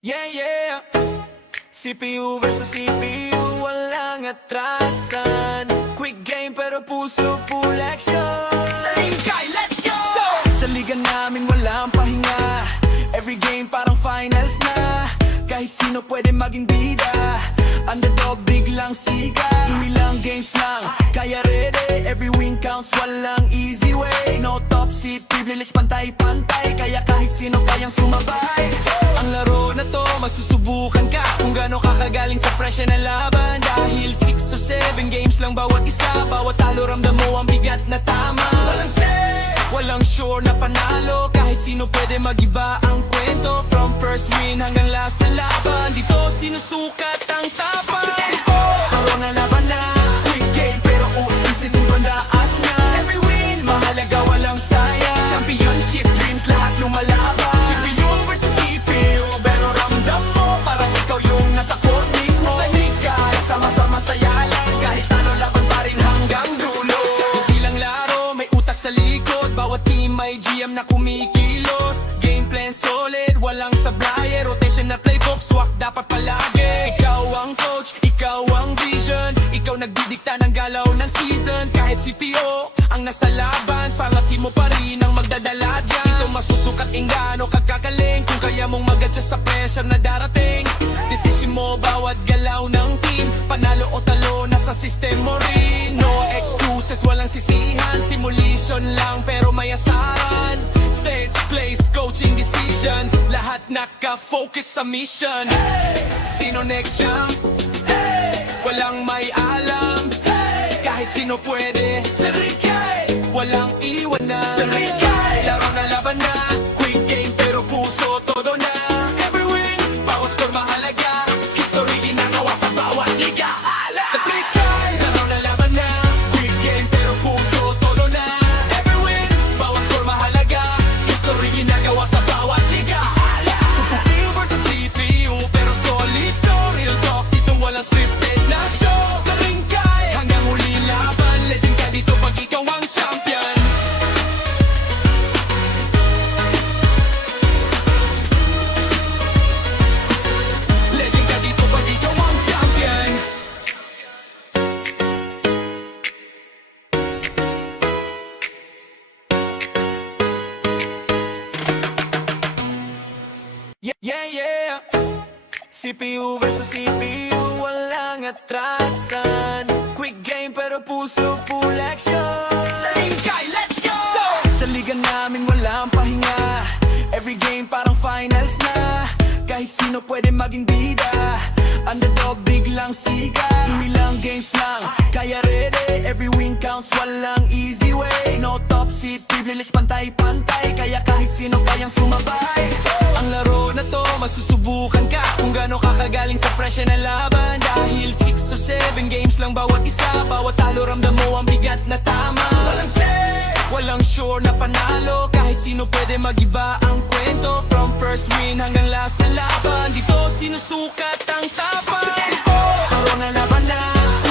Yeah, yeah. CPU versus CPU, walang atrasan. Quick game pero puso full action. Sa lingkay, let's go! Sa liga namin walang pahinga. Every game parang finals na. Kahit sino pwede maging bida. Underdog biglang siga. Ilang games lang, kaya ready. Every win counts, walang easy way. No top seat, privilege pantay-pantay. Kaya kahit sino kayang sumabay. Ang laro na to, masusubukan ka kung gaano ka kagaling sa presya ng laban. Dahil 6 or 7 games lang bawat isa. Bawat talo ramdam mo ang bigat na tama. Walang say, walang sure na panalo. Kahit sino pwede magiba ang kwento. From first win hanggang last na laban, dito sinusukat ang tapang. Laro na laban na, quick game pero usisin yung bandaas na. Every win, mahalaga walang sayang. Championship dreams, lahat lumalaban. CPU versus CPU, pero ramdam mo parang ikaw yung nasa court mismo. Sa liga, sama-sama saya lang. Kahit ano laban pa rin hanggang dulo. Hindi lang laro, may utak sa likod. Bawat team may GM na kumikilos. Game plan solid, walang sablay. Rotation na playbook, swak dapat palagi. Ikaw ang coach, ikaw ang vision. Ikaw nagdidikta ng galaw ng season. Kahit CPO ang nasa laban, pangatin mo pa rin ang magdadala dyan. Ito masusukat ingano kagkagaling. Kung kaya mong mag-adjust sa pressure na darating. Decision mo bawat galaw ng team. Panalo o talo, nasa system mo rin. No excuses, walang sisihan. Simulation lang pero may asaran. Stage, place, coaching decisions. Lahat naka-focus sa mission. Sino next champ? Walang may alam. Kahit sino pwede. Sa Rikay, walang iwanan. Sa Rikay, laro na laban na. Quick game pero puso todo na. Every win, bawat score mahalaga. History ginagawa sa bawat liga. Sa Rikay, laro na laban na. Quick game pero puso todo na. Every win, bawat score mahalaga. History ginagawa sa bawat liga. CPU versus CPU pero solid to. Real talk, dito walang scripted na show. Sa Rikay, hanggang huli laban. Legend ka dito pag ikaw ang champion. Legend ka dito pag ikaw ang champion. Yeah, yeah, yeah. CPU versus CPU, walang atrasan. Quick game pero puso full action. Sa lingkay, let's go! Sa liga namin walang pahinga. Every game parang finals na. Kahit sino pwede maging bida. Underdog biglang siga. Ilang games lang, kaya ready. Every win counts, walang easy way. No top seat, privilege pantay-pantay. Kaya kahit sino kayang sumabay. Ang laro na to, masusubukan ka kung gaano ka kagaling sa presya ng laban. Dahil 6 or 7 games lang bawat isa. Bawat talo ramdam mo ang bigat na tama. Walang say, walang sure na panalo. Kahit sino pwede magiba ang kwento. From first win hanggang last na laban, dito sinusukat ang tapang. Laro na laban na,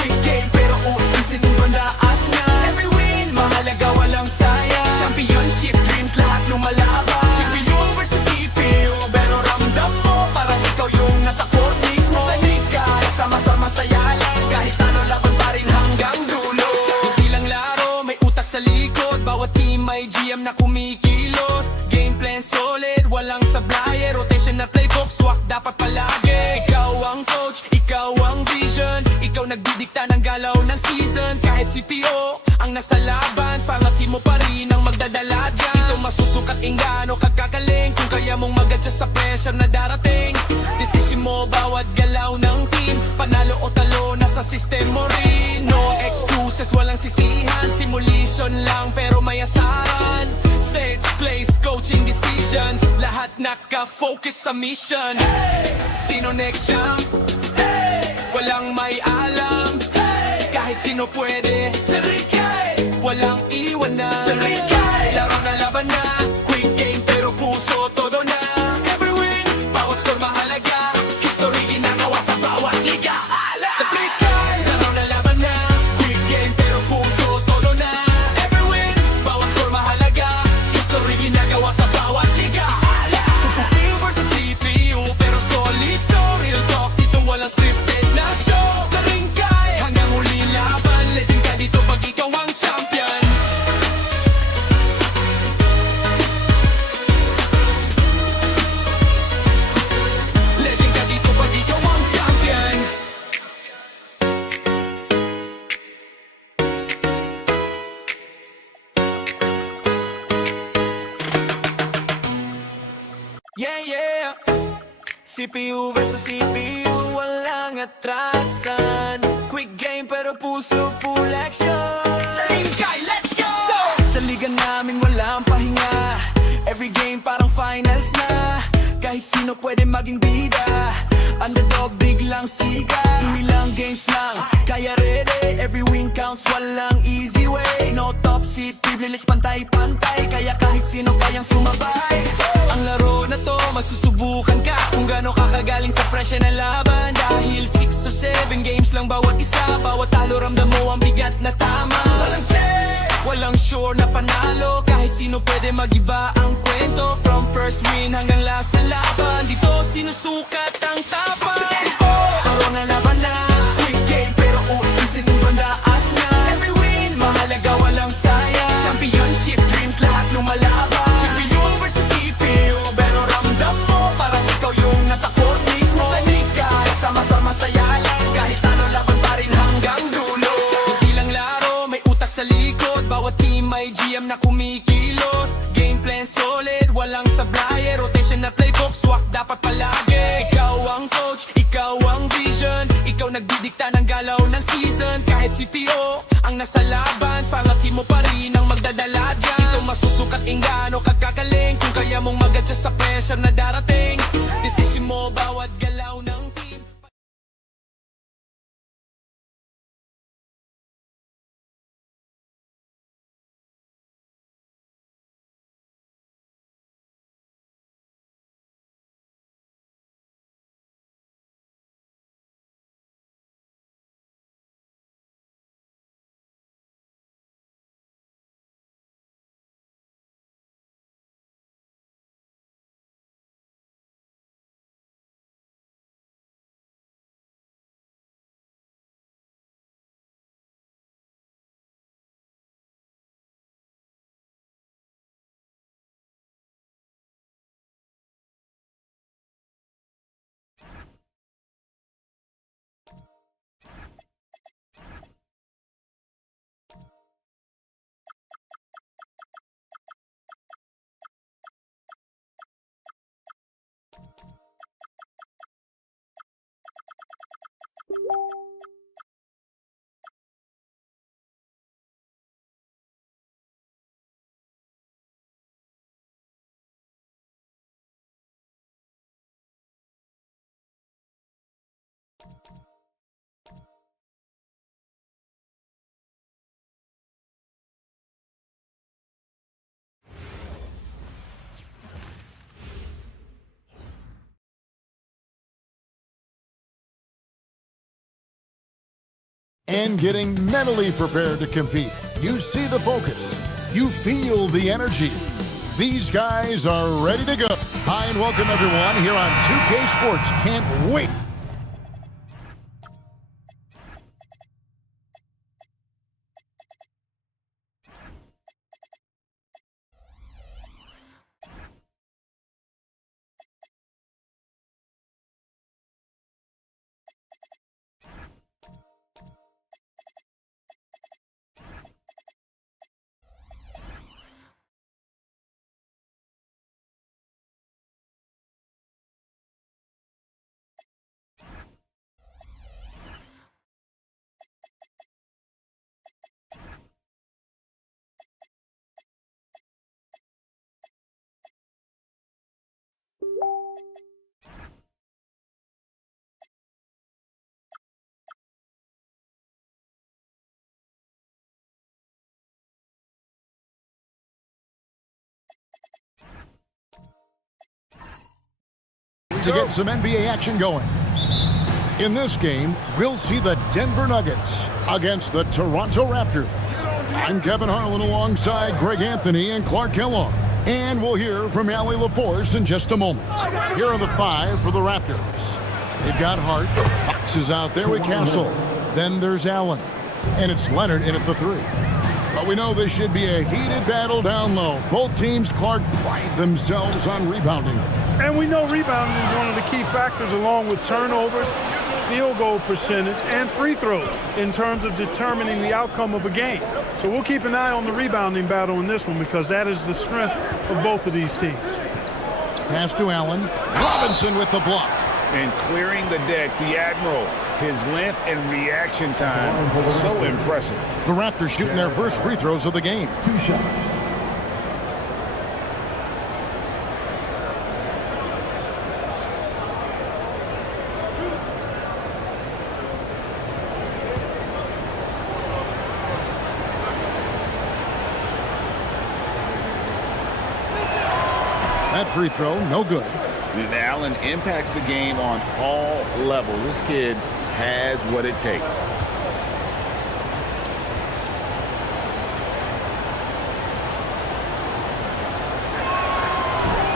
quick game pero usisin yung bandaas na. Every win, mahalaga walang sayang. Championship dreams, lahat lumalaban. CPU versus CPU, pero ramdam mo parang ikaw yung nasa court mismo. Sa liga, sama-sama saya lang. Kahit ano laban pa rin hanggang dulo. Hindi lang laro, may utak sa likod. Bawat team may GM na kumikilos. Game plan solid, walang sablay. Rotation na playbook, swak dapat palagi. Ikaw ang coach, ikaw ang vision. Ikaw nagdidikta ng galaw ng season. Kahit CPO ang nasa laban, pangatin mo pa rin ang magdadala dyan. Ito masusukat ingano kagkagaling. Kung kaya mong mag-adjust sa pressure na darating. Decision mo bawat galaw ng team. Panalo o talo, nasa system mo rin. No excuses, walang sisihan. Simulation lang pero may asaran. Stage, place, coaching decisions. Lahat naka-focus sa mission. Sino next champ? Walang may alam. Kahit sino pwede. Sa Rikay, walang iwanan. Sa Rikay, laro na laban na. Quick game pero puso todo na. Every win, bawat score mahalaga. History ginagawa sa bawat liga. Sa Rikay, laro na laban na. Quick game pero puso todo na. Every win, bawat score mahalaga. History ginagawa sa bawat liga. CPU versus CPU pero solid. yeah. CPU versus CPU, walang atrasan. Quick game pero puso full action. Sa Linkay, let's go! Sa liga namin walang pahinga. Every game parang finals na. Kahit sino pwede maging bida. Underdog biglang siga. Ilang games lang, kaya ready. Every win counts, walang easy way. No top seat, privilege, pantay-pantay. Kaya kahit sino kayang sumabay. Ang laro na to, masusubukan ka kung gaano kakagaling sa presya ng laban. Dahil 6 or 7 games lang bawat isa. Bawat talo ramdam mo ang bigat na tama. Walang set, walang sure na panalo. Kahit sino pwede magiba ang kwento. From first win hanggang last na laban, dito sinusukat ang tapang. Taro na laban na, quick game pero usisin yung bandaas na. Every win, mahalaga walang sayang. Championship dreams, lahat lumalaban. CPU versus CPU, pero ramdam mo parang ikaw yung nasa court mismo. Sa Linkay, sama-sama saya lang. Kahit ano laban pa rin hanggang dulo. Hindi lang laro, may utak sa likod. Bawat team may GM na kumikilos. Game plan solid, walang sablay. Rotation na playbook, swak dapat palagi. Ikaw ang coach, ikaw ang vision. Ikaw nagdidikta ng galaw ng season. Kahit CPO ang nasa laban, pangatin mo pa rin ang magdadala dyan. Ito masusukat ingano kagkagaling. Kung kaya mong mag-adjust sa pressure na darating. Decision mo bawat galaw ng team. And getting mentally prepared to compete. You see the focus. You feel the energy. These guys are ready to go. Hi and welcome everyone here on 2K Sports. Can't wait. To get some NBA action going. In this game, we'll see the Denver Nuggets against the Toronto Raptors. I'm Kevin Harlan alongside Greg Anthony and Clark Kellogg. And we'll hear from Allie LaForce in just a moment. Here are the 5 for the Raptors. They've got Hart. Fox is out there with Castle. Then there's Allen. And it's Leonard in at the 3. But we know this should be a heated battle down low. Both teams, Clark, pride themselves on rebounding. And we know rebounding is one of the key factors along with turnovers, field goal percentage, and free throws in terms of determining the outcome of a game. So we'll keep an eye on the rebounding battle in this one because that is the strength of both of these teams. Pass to Allen. Robinson with the block. And clearing the deck, the Admiral. His length and reaction time, so impressive. The Raptors shooting their first free throws of the game. 2 shots. That free throw, no good. And Allen impacts the game on all levels. This kid has what it takes.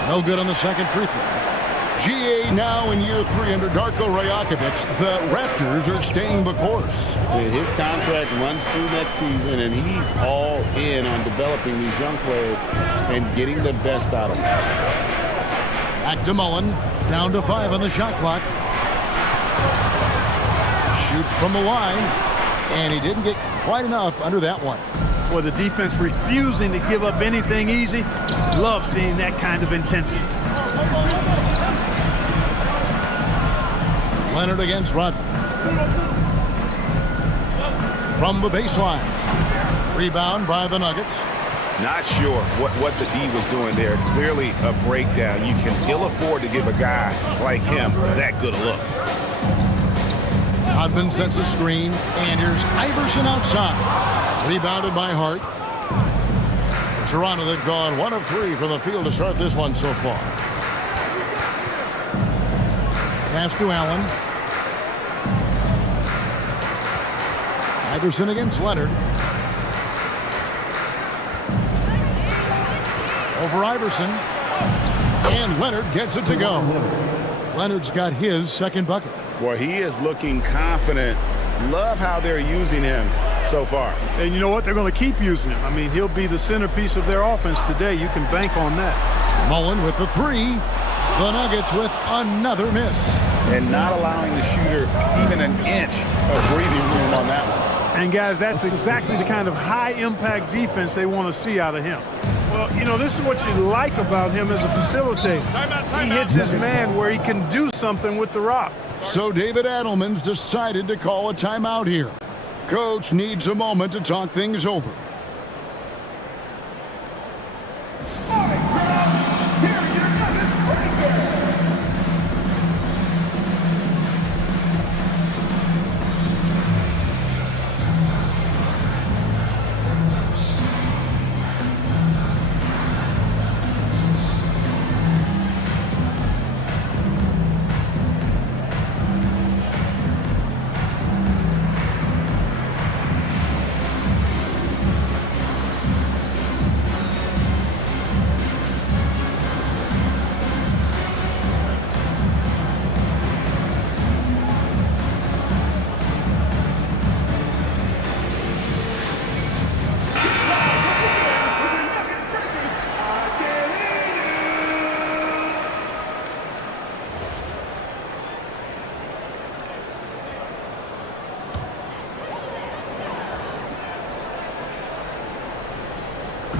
No good on the second free throw. GA now in year 3 under Darko Rajakovic. The Raptors are staying the course. His contract runs through next season, and he's all in on developing these young players and getting the best out of them. Back to Mullen. Down to 5 on the shot clock. Shoots from the line. And he didn't get quite enough under that one. For the defense refusing to give up anything easy. Love seeing that kind of intensity. Leonard against Rudd. From the baseline. Rebound by the Nuggets. Not sure what the D was doing there. Clearly a breakdown. You can ill afford to give a guy like him that good a look. Hodman sets a screen, and here's Iverson outside. Rebounded by Hart. Toronto, they've gone 1 of 3 from the field to start this one so far. Pass to Allen. Iverson against Leonard. Over Iverson. And Leonard gets it to go. Leonard's got his second bucket. Well, he is looking confident. Love how they're using him so far. And you know what? They're going to keep using him. I mean, he'll be the centerpiece of their offense today. You can bank on that. Mullen with the 3. The Nuggets with another miss. And not allowing the shooter even an inch of breathing room on that one. And, guys, that's exactly the kind of high-impact defense they want to see out of him. Well, you know, this is what you like about him as a facilitator. He hits his man where he can do something with the rock. So David Adelman's decided to call a timeout here. Coach needs a moment to talk things over.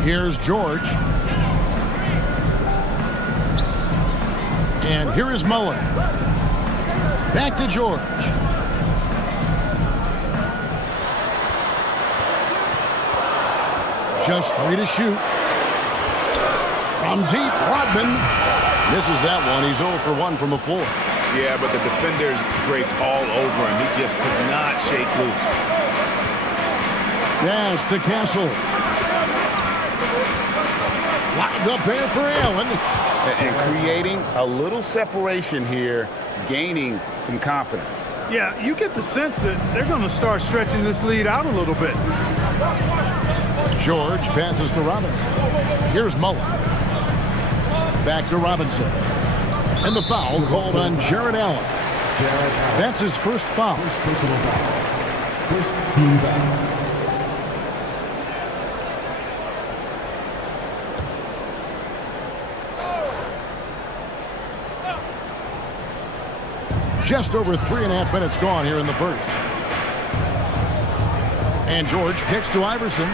Here's George. And here is Mullen. Back to George. Just 3 to shoot. From deep, Rodman misses that one. He's 0 for 1 from the floor. Yeah, but the defenders draped all over him. He just could not shake loose. Yes, to Castle. Lined up there for Allen. And creating a little separation here, gaining some confidence. Yeah, you get the sense that they're going to start stretching this lead out a little bit. George passes to Robinson. Here's Mullen. Back to Robinson. And the foul called on Jared Allen. That's his first foul. Personal foul. First team foul. Just over 3.5 minutes gone here in the first. And George kicks to Iverson.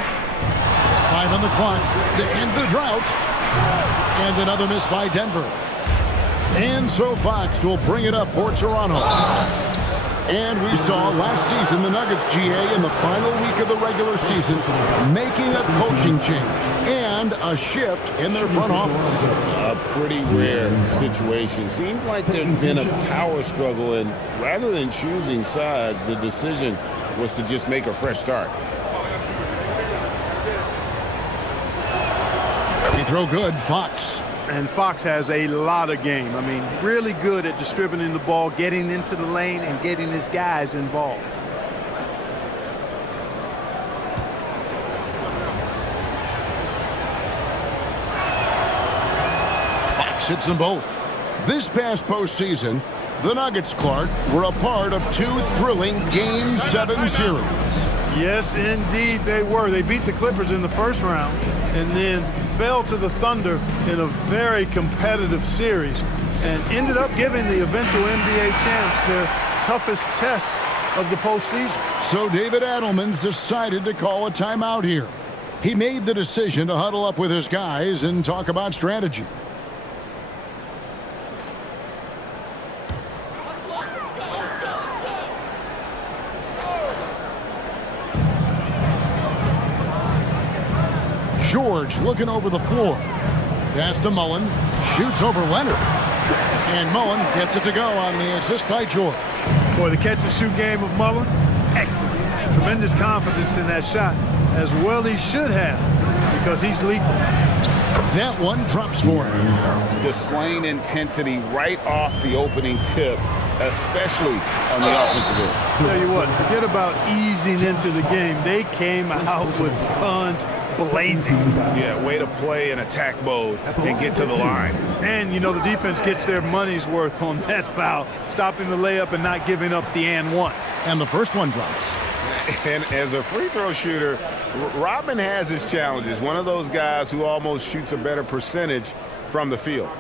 5 on the clock to end the drought. And another miss by Denver. And so Fox will bring it up for Toronto. And we saw last season the Nuggets, GA, in the final week of the regular season, making a coaching change and a shift in their front office. A pretty rare situation. Seems like there's been a power struggle, and rather than choosing sides, the decision was to just make a fresh start. Free throw good, Fox. And Fox has a lot of game. I mean, really good at distributing the ball, getting into the lane, and getting his guys involved. Fox hits them both. This past postseason, the Nuggets, Clark, were a part of two thrilling Game 7 series. Yes, indeed they were. They beat the Clippers in the first round and then fell to the Thunder in a very competitive series and ended up giving the eventual NBA champs their toughest test of the postseason. So David Adelman's decided to call a timeout here. He made the decision to huddle up with his guys and talk about strategy. George looking over the floor. Pass to Mullen. Shoots over Leonard. And Mullen gets it to go on the assist by George. Boy, the catch-and-shoot game of Mullen, excellent. Tremendous confidence in that shot, as well he should have, because he's lethal. That one drops for him. Displaying intensity right off the opening tip, especially on the offensive end. Tell you what, forget about easing into the game. They came out with guns blazing. Yeah, way to play in attack mode and get to the line. And, you know, the defense gets their money's worth on that foul, stopping the layup and not giving up the and one. And the first one drops. And as a free throw shooter, Rodman has his challenges. One of those guys who almost shoots a better percentage from the field.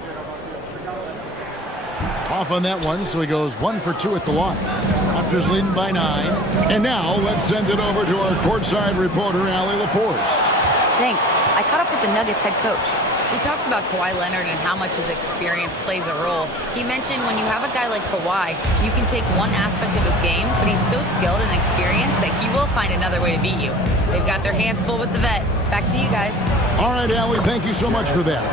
Off on that one, so he goes 1 for 2 at the line. Raptors leading by 9. And now let's send it over to our courtside reporter, Allie LaForce. Thanks. I caught up with the Nuggets head coach. We talked about Kawhi Leonard and how much his experience plays a role. He mentioned when you have a guy like Kawhi, you can take one aspect of his game, but he's so skilled and experienced that he will find another way to beat you. They've got their hands full with the vet. Back to you guys. All right, Allie, thank you so much for that.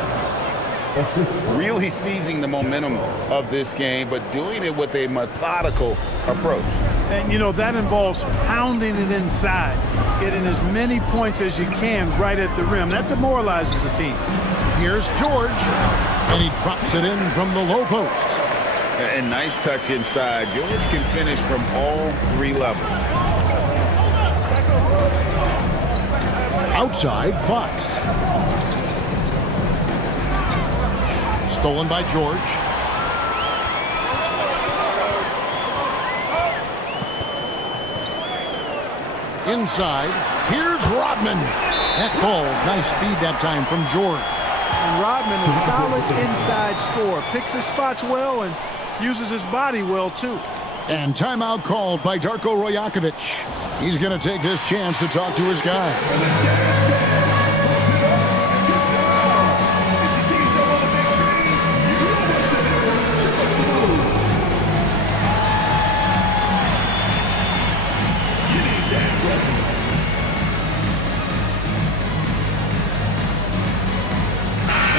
Really seizing the momentum of this game, but doing it with a methodical approach. And, you know, that involves pounding it inside, getting as many points as you can right at the rim. That demoralizes the team. Here's George, and he drops it in from the low post. And nice touch inside. George can finish from all 3 levels. Outside, Fox. Stolen by George. Inside, here's Rodman. That ball's nice speed that time from George. And Rodman, a solid inside scorer, picks his spots well and uses his body well, too. And timeout called by Darko Rajakovic. He's going to take this chance to talk to his guy.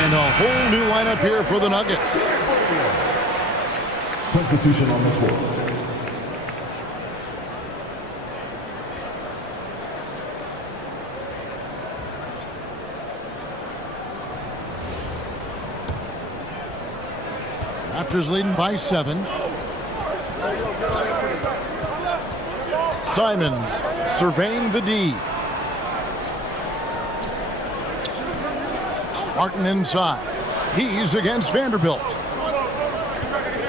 And a whole new lineup here for the Nuggets. Substitution on the court. Raptors leading by 7. Simons surveying the D. Martin inside. He's against Vanderbilt.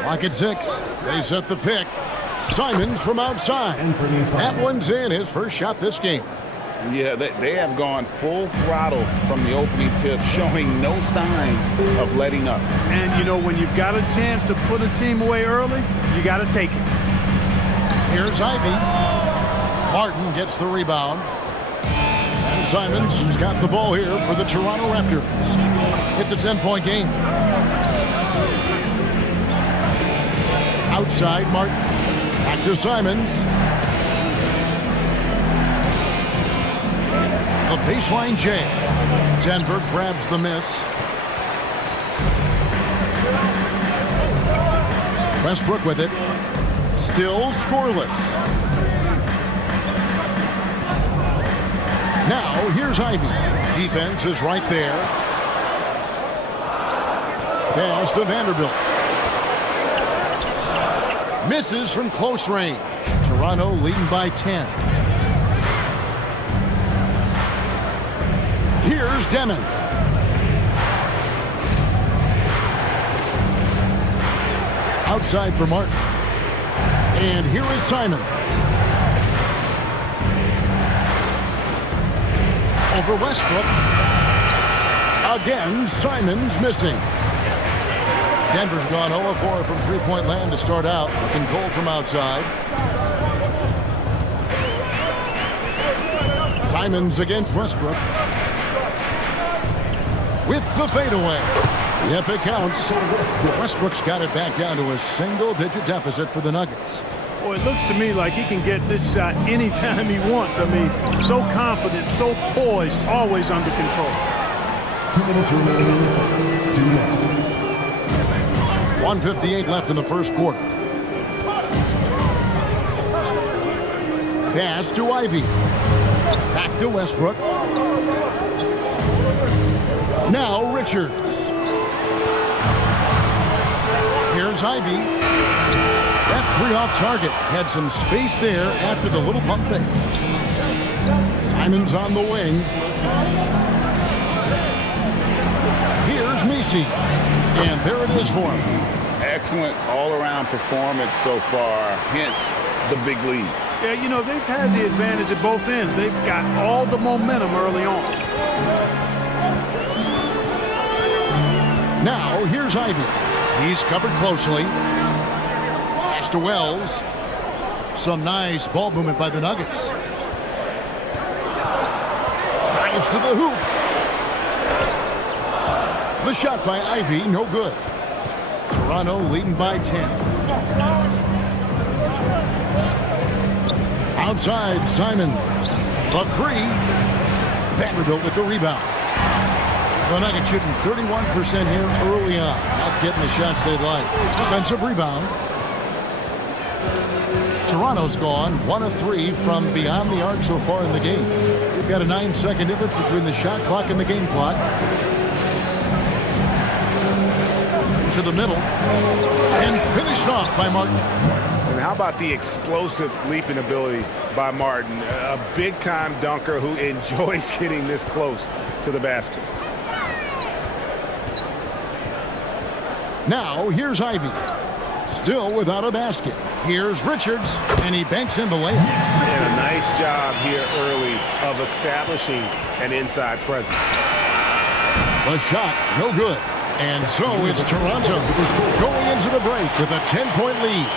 Lock at 6. They set the pick. Simons from outside. That one's in, his first shot this game. Yeah, they have gone full throttle from the opening tip, showing no signs of letting up. And, you know, when you've got a chance to put a team away early, you got to take it. Here's Ivy. Martin gets the rebound. And Simons has got the ball here for the Toronto Raptors. It's a 10-point game. Outside Martin. Back to Simons. The baseline jam. Denver grabs the miss. Westbrook with it. Still scoreless. Now, here's Ivy. Defense is right there. Pass to Vanderbilt. Misses from close range. Toronto leading by 10. Here's Demon. Outside for Martin. And here is Simon. Over Westbrook. Again, Simon's missing. Denver's gone 0-4 from three-point land to start out. Looking cold from outside. Simons against Westbrook. With the fadeaway. Yep, it counts. Westbrook's got it back down to a single-digit deficit for the Nuggets. Well, it looks to me like he can get this shot anytime he wants. I mean, so confident, so poised, always under control. 2 minutes remaining. 2 minutes. 1:58 left in the first quarter. Pass to Ivy. Back to Westbrook. Now Richards. Here's Ivy. That three off target. Had some space there after the little pump fake. Simons on the wing. Here's Messi. And there it is for him. Excellent all-around performance so far, hence the big lead. Yeah, you know, they've had the advantage at both ends. They've got all the momentum early on. Now, here's Ivy. He's covered closely. Pass to Wells. Some nice ball movement by the Nuggets. Drives to the hoop. The shot by Ivy, no good. Toronto leading by 10. Outside, Simon. The three. Vanderbilt with the rebound. The Nuggets shooting 31% here early on. Not getting the shots they'd like. Offensive rebound. Toronto's gone 1 of 3 from beyond the arc so far in the game. We've got a 9-second difference between the shot clock and the game clock. To the middle. And finished off by Martin. And how about the explosive leaping ability by Martin? A big-time dunker who enjoys getting this close to the basket. Now, here's Ivy. Still without a basket. Here's Richards, and he banks in the layup. And a nice job here early of establishing an inside presence. The shot, no good. And so it's Toronto going into the break with a 10-point lead.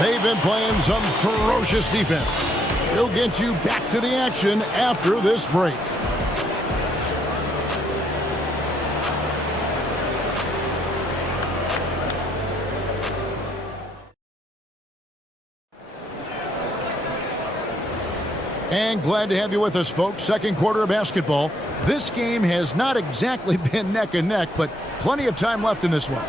They've been playing some ferocious defense. They'll get you back to the action after this break. And glad to have you with us, folks. Second quarter of basketball. This game has not exactly been neck and neck, but plenty of time left in this one.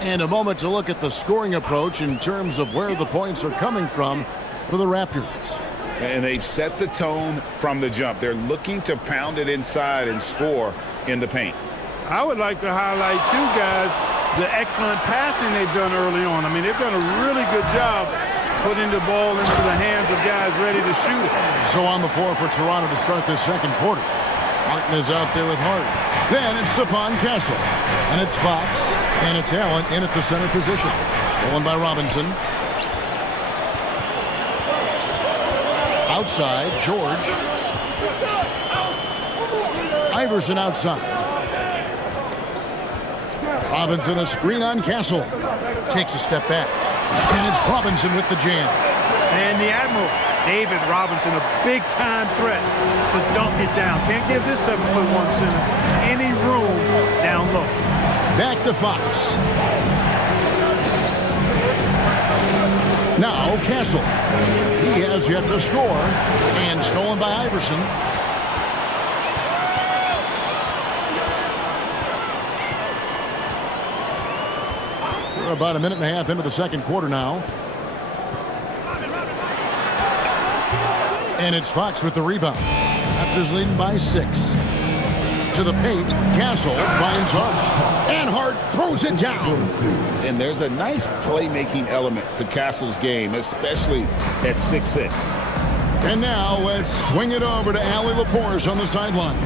And a moment to look at the scoring approach in terms of where the points are coming from for the Raptors. And they've set the tone from the jump. They're looking to pound it inside and score in the paint. I would like to highlight, too, guys, the excellent passing they've done early on. I mean, they've done a really good job putting the ball into the hands of guys ready to shoot it. So on the floor for Toronto to start this second quarter. Martin is out there with Harden. Then it's Stephon Castle. And it's Fox. And it's Allen in at the center position. Stolen by Robinson. Outside, George. Iverson outside. Robinson a screen on Castle. Takes a step back. And it's Robinson with the jam. And the Admiral, David Robinson, a big-time threat to dunk it down. Can't give this 7'1" center any room down low. Back to Fox. Now Castle. He has yet to score. And stolen by Iverson. We're about a minute and a half into the second quarter now. And it's Fox with the rebound. Raptors leading by 6. To the paint, Castle finds Hart. And Hart throws it down. And there's a nice playmaking element to Castle's game, especially at 6'6". And now let's swing it over to Allie LaForce on the sideline.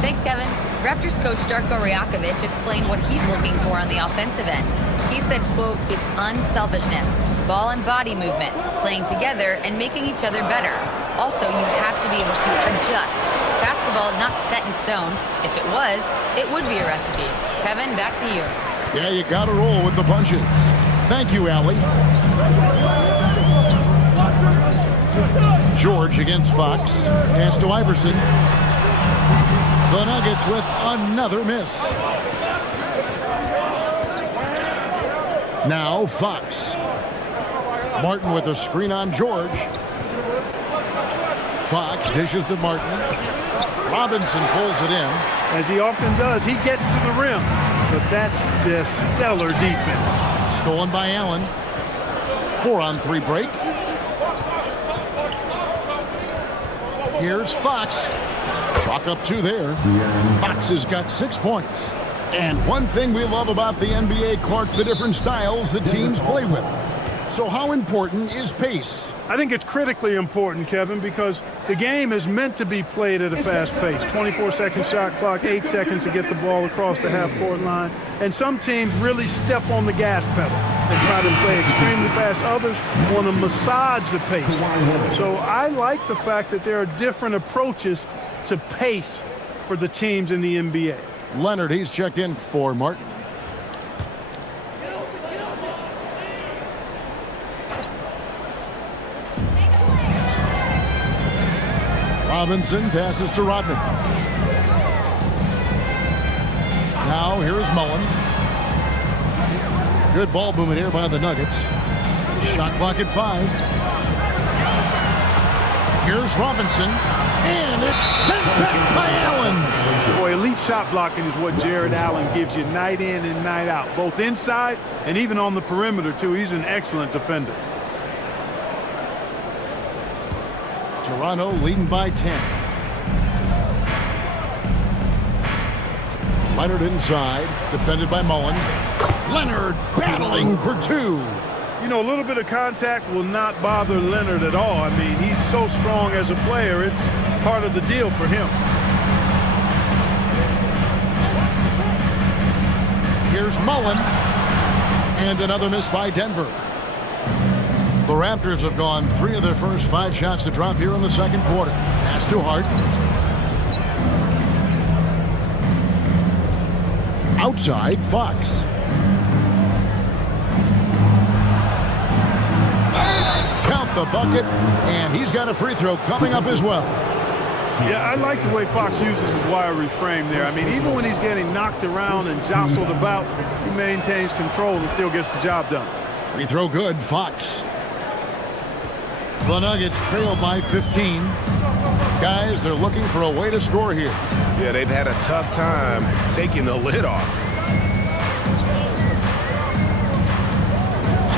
Thanks, Kevin. Raptors coach Darko Rajakovic explained what he's looking for on the offensive end. He said, quote, "It's unselfishness, ball and body movement, playing together and making each other better. Also, you have to be able to adjust. Basketball is not set in stone. If it was, it would be a recipe." Kevin, back to you. Yeah, you got to roll with the punches. Thank you, Allie. George against Fox. Pass to Iverson. The Nuggets with another miss. Now Fox. Martin with a screen on George. Fox dishes to Martin. Robinson pulls it in. As he often does, he gets to the rim. But that's just stellar defense. Stolen by Allen. 4-on-3 break. Here's Fox. Chalk up 2 there. Fox has got 6 points. And one thing we love about the NBA, Clark, the different styles the teams play with. So how important is pace? I think it's critically important, Kevin, because the game is meant to be played at a fast pace. 24-second shot clock, 8 seconds to get the ball across the half-court line. And some teams really step on the gas pedal and try to play extremely fast. Others want to massage the pace. So I like the fact that there are different approaches to pace for the teams in the NBA. Leonard, he's checked in for Martin. Robinson passes to Rodman. Now here's Mullen. Good ball movement here by the Nuggets. Shot clock at 5. Here's Robinson. And it's sent back by Allen. Boy, elite shot blocking is what Jared Allen gives you night in and night out, both inside and even on the perimeter, too. He's an excellent defender. Toronto leading by 10. Leonard inside, defended by Mullen. Leonard battling for 2. You know, a little bit of contact will not bother Leonard at all. I mean, he's so strong as a player. It's part of the deal for him. Here's Mullen. And another miss by Denver. The Raptors have gone 3 of their first 5 shots to drop here in the second quarter. Pass to Hart. Outside, Fox. Count the bucket, and he's got a free throw coming up as well. Yeah, I like the way Fox uses his wiry frame there. I mean, even when he's getting knocked around and jostled about, he maintains control and still gets the job done. Free throw good, Fox. The Nuggets trail by 15. Guys, they're looking for a way to score here. Yeah, they've had a tough time taking the lid off.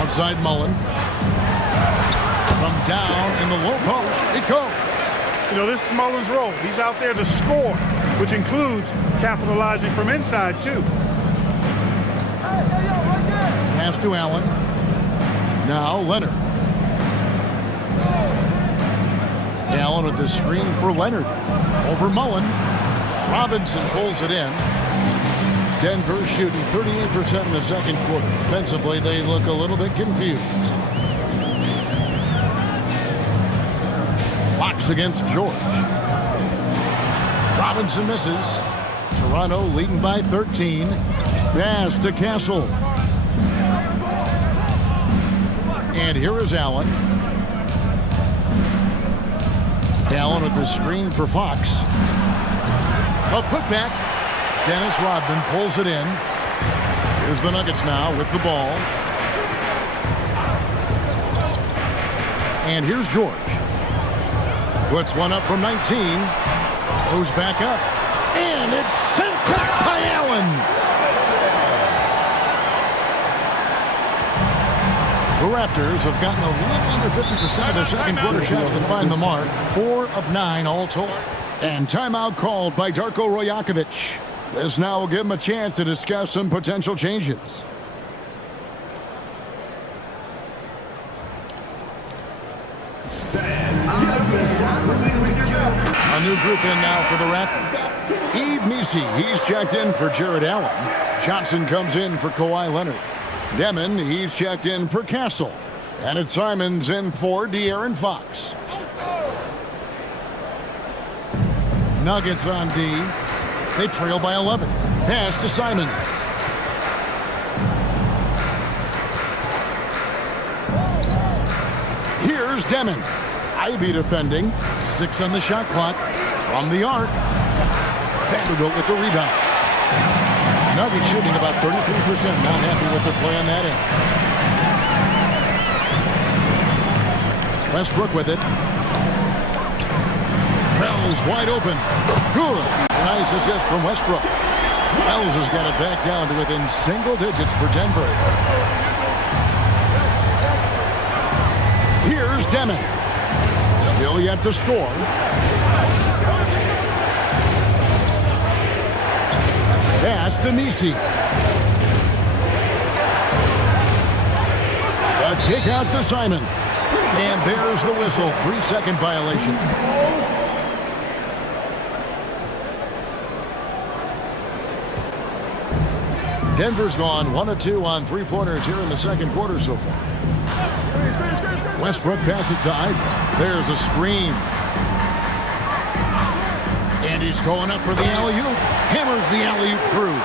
Outside Mullen. From down in the low post, it goes. You know, this is Mullen's role. He's out there to score, which includes capitalizing from inside, too. Pass to Allen. Now Leonard. Allen with the screen for Leonard. Over Mullen. Robinson pulls it in. Denver shooting 38% in the second quarter. Offensively, they look a little bit confused. Fox against George. Robinson misses. Toronto leading by 13. Pass to Castle. And here is Allen. Allen with the screen for Fox. A putback. Dennis Rodman pulls it in. Here's the Nuggets now with the ball. And here's George. Puts one up from 19. Goes back up. And it's sent back by Allen. The Raptors have gotten a little under 50% of their second quarter shots to find the mark. 4 of 9 all told. And timeout called by Darko Rajakovic. This now will give him a chance to discuss some potential changes. A new group in now for the Raptors. Yves Missi, he's checked in for Jared Allen. Johnson comes in for Kawhi Leonard. Demon, he's checked in for Castle. And it's Simons in for De'Aaron Fox. Nuggets on D. They trail by 11. Pass to Simons. Here's Demon. Ivy defending. 6 on the shot clock. From the arc. Vanderbilt with the rebound. Nuggets shooting about 33%. Not happy with their play on that end. Westbrook with it. Wells wide open. Good. Nice assist from Westbrook. Wells has got it back down to within single digits for Denver. Here's Demon. Still yet to score. Pass to Missi. A kick out to Simon. And there's the whistle. 3-second violation. Denver's gone 1 of 2 on three-pointers here in the second quarter so far. Westbrook passes to Ivy. There's a screen. And he's going up for the alley-oop. Hammers the alley-oop through.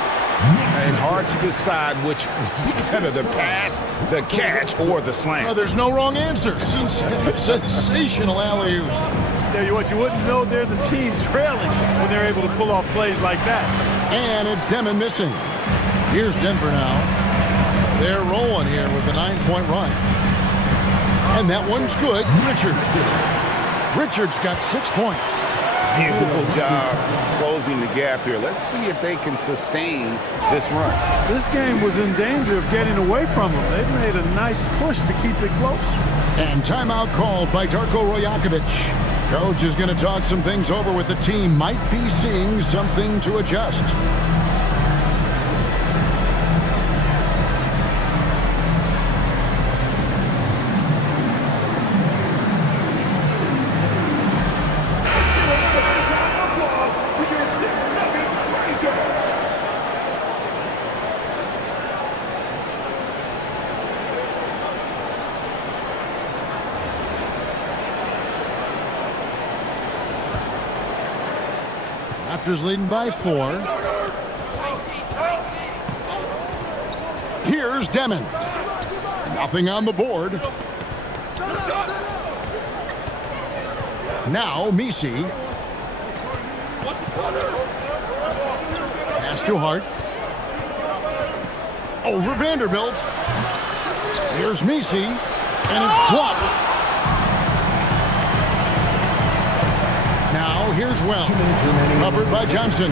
And hard to decide which was better, the pass, the catch, or the slam. Oh, there's no wrong answer. Sensational alley-oop. Tell you what, you wouldn't know they're the team trailing when they're able to pull off plays like that. And it's Demon missing. Here's Denver now. They're rolling here with a 9-point run. And that one's good. Richard's got 6 points. Beautiful job closing the gap here. Let's see if they can sustain this run. This game was in danger of getting away from them. They've made a nice push to keep it close. And timeout called by Darko Rajakovic. Coach is going to talk some things over with the team. Might be seeing something to adjust. Raptors leading by 4. Here's Demon. Nothing on the board. Now Missi. Pass to Hart. Over Vanderbilt. Here's Missi. And it's blocked. Now here's Wells. Covered by Johnson.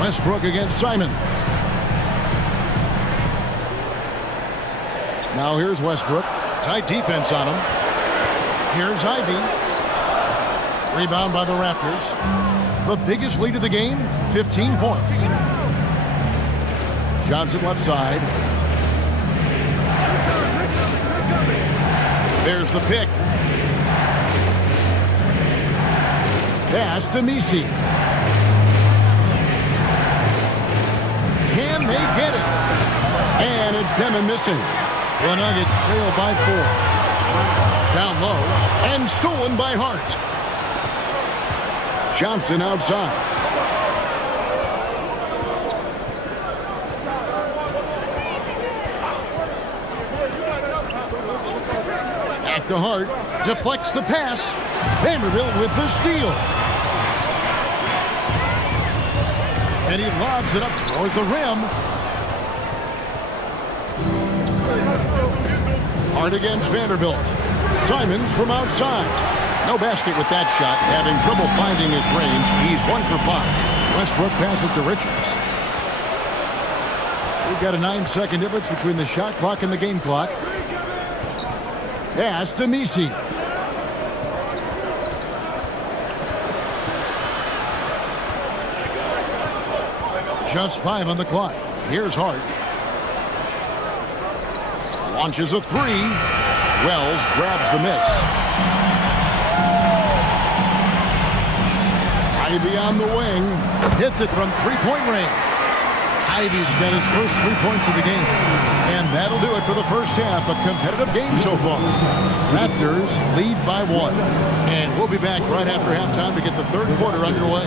Westbrook against Simon. Now here's Westbrook. Tight defense on him. Here's Ivy. Rebound by the Raptors. The biggest lead of the game, 15 points. Johnson left side. There's the pick. Pass to Missi. Can they get it? And it's Demon missing. The Nuggets trail by 4. Down low and stolen by Hart. Johnson outside. Back to Hart. Deflects the pass. Vanderbilt with the steal. And he lobs it up toward the rim. guard against Vanderbilt. Simons from outside. No basket with that shot. Having trouble finding his range. He's 1 for 5. Westbrook passes to Richards. We've got a 9-second difference between the shot clock and the game clock. Pass to Misi. Just 5 on the clock. Here's Hart. Launches a 3. Wells grabs the miss. Ivy on the wing. Hits it from three-point range. Ivy's got his first 3 points of the game. And that'll do it for the first half. A competitive game so far. Raptors lead by 1. And we'll be back right after halftime to get the third quarter underway.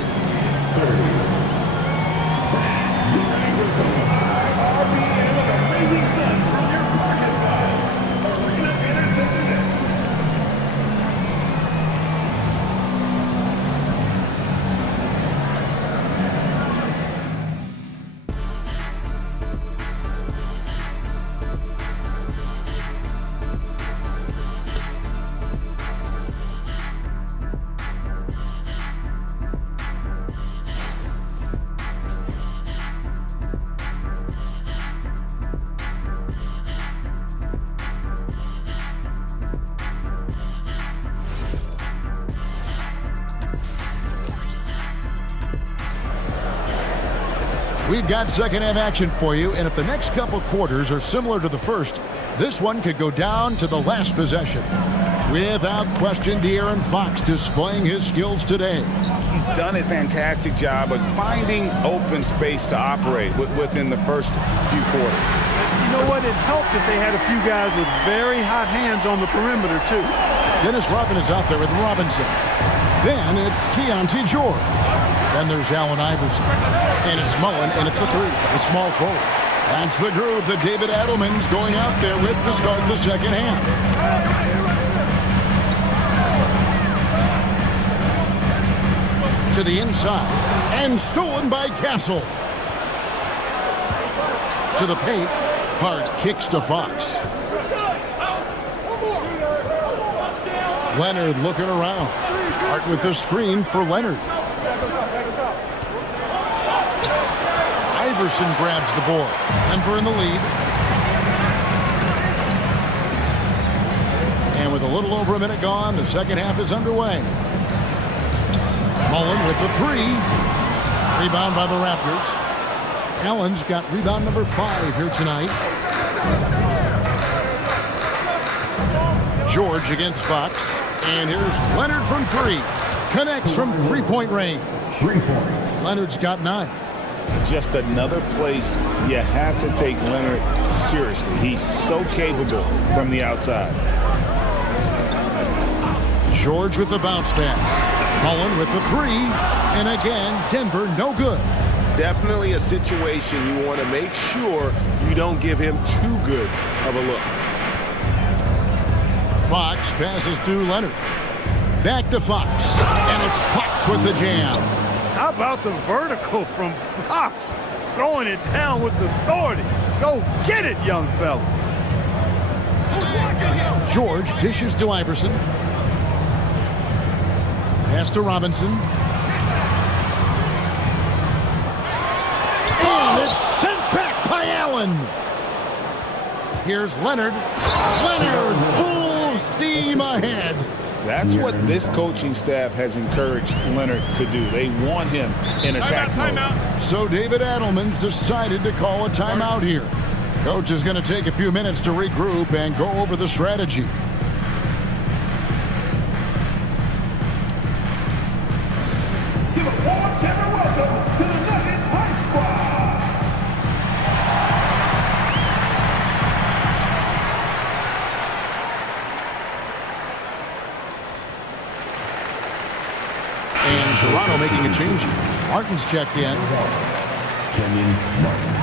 We've got second half action for you, and if the next couple quarters are similar to the first, this one could go down to the last possession. Without question, De'Aaron Fox displaying his skills today. He's done a fantastic job of finding open space to operate within the first few quarters. You know what? It helped that they had a few guys with very hot hands on the perimeter, too. Dennis Rodman is out there with Robinson. Then it's Keontae George. Then there's Allen Iverson. And it's Mullen in at the 3, a small forward. That's the groove that David Adelman's going out there with to start the second half. To the inside. And stolen by Castle. To the paint. Hart kicks to Fox. Leonard looking around. Hart with the screen for Leonard. Iverson grabs the board. Denver in the lead. And with a little over a minute gone, the second half is underway. Mullen with the 3. Rebound by the Raptors. Allen's got rebound number 5 here tonight. George against Fox. And here's Leonard from 3. Connects from three-point range. 3 points. Leonard's got 9. Just another place you have to take Leonard seriously. He's so capable from the outside. George with the bounce pass. Mullen with the 3. And again, Denver no good. Definitely a situation you want to make sure you don't give him too good of a look. Fox passes to Leonard. Back to Fox. And it's Fox with the jam. How about the vertical from Fox? Throwing it down with authority. Go get it, young fella. George dishes to Iverson. Pass to Robinson. And it's sent back by Allen. Here's Leonard. Leonard full steam ahead. That's what this coaching staff has encouraged Leonard to do. They want him in attack mode. So David Adelman's decided to call a timeout here. Coach is going to take a few minutes to regroup and go over the strategy. Give a warm camera welcome to the Nuggets Hype Squad. And Toronto making a change. Martin's checked in. Kenyon Martin.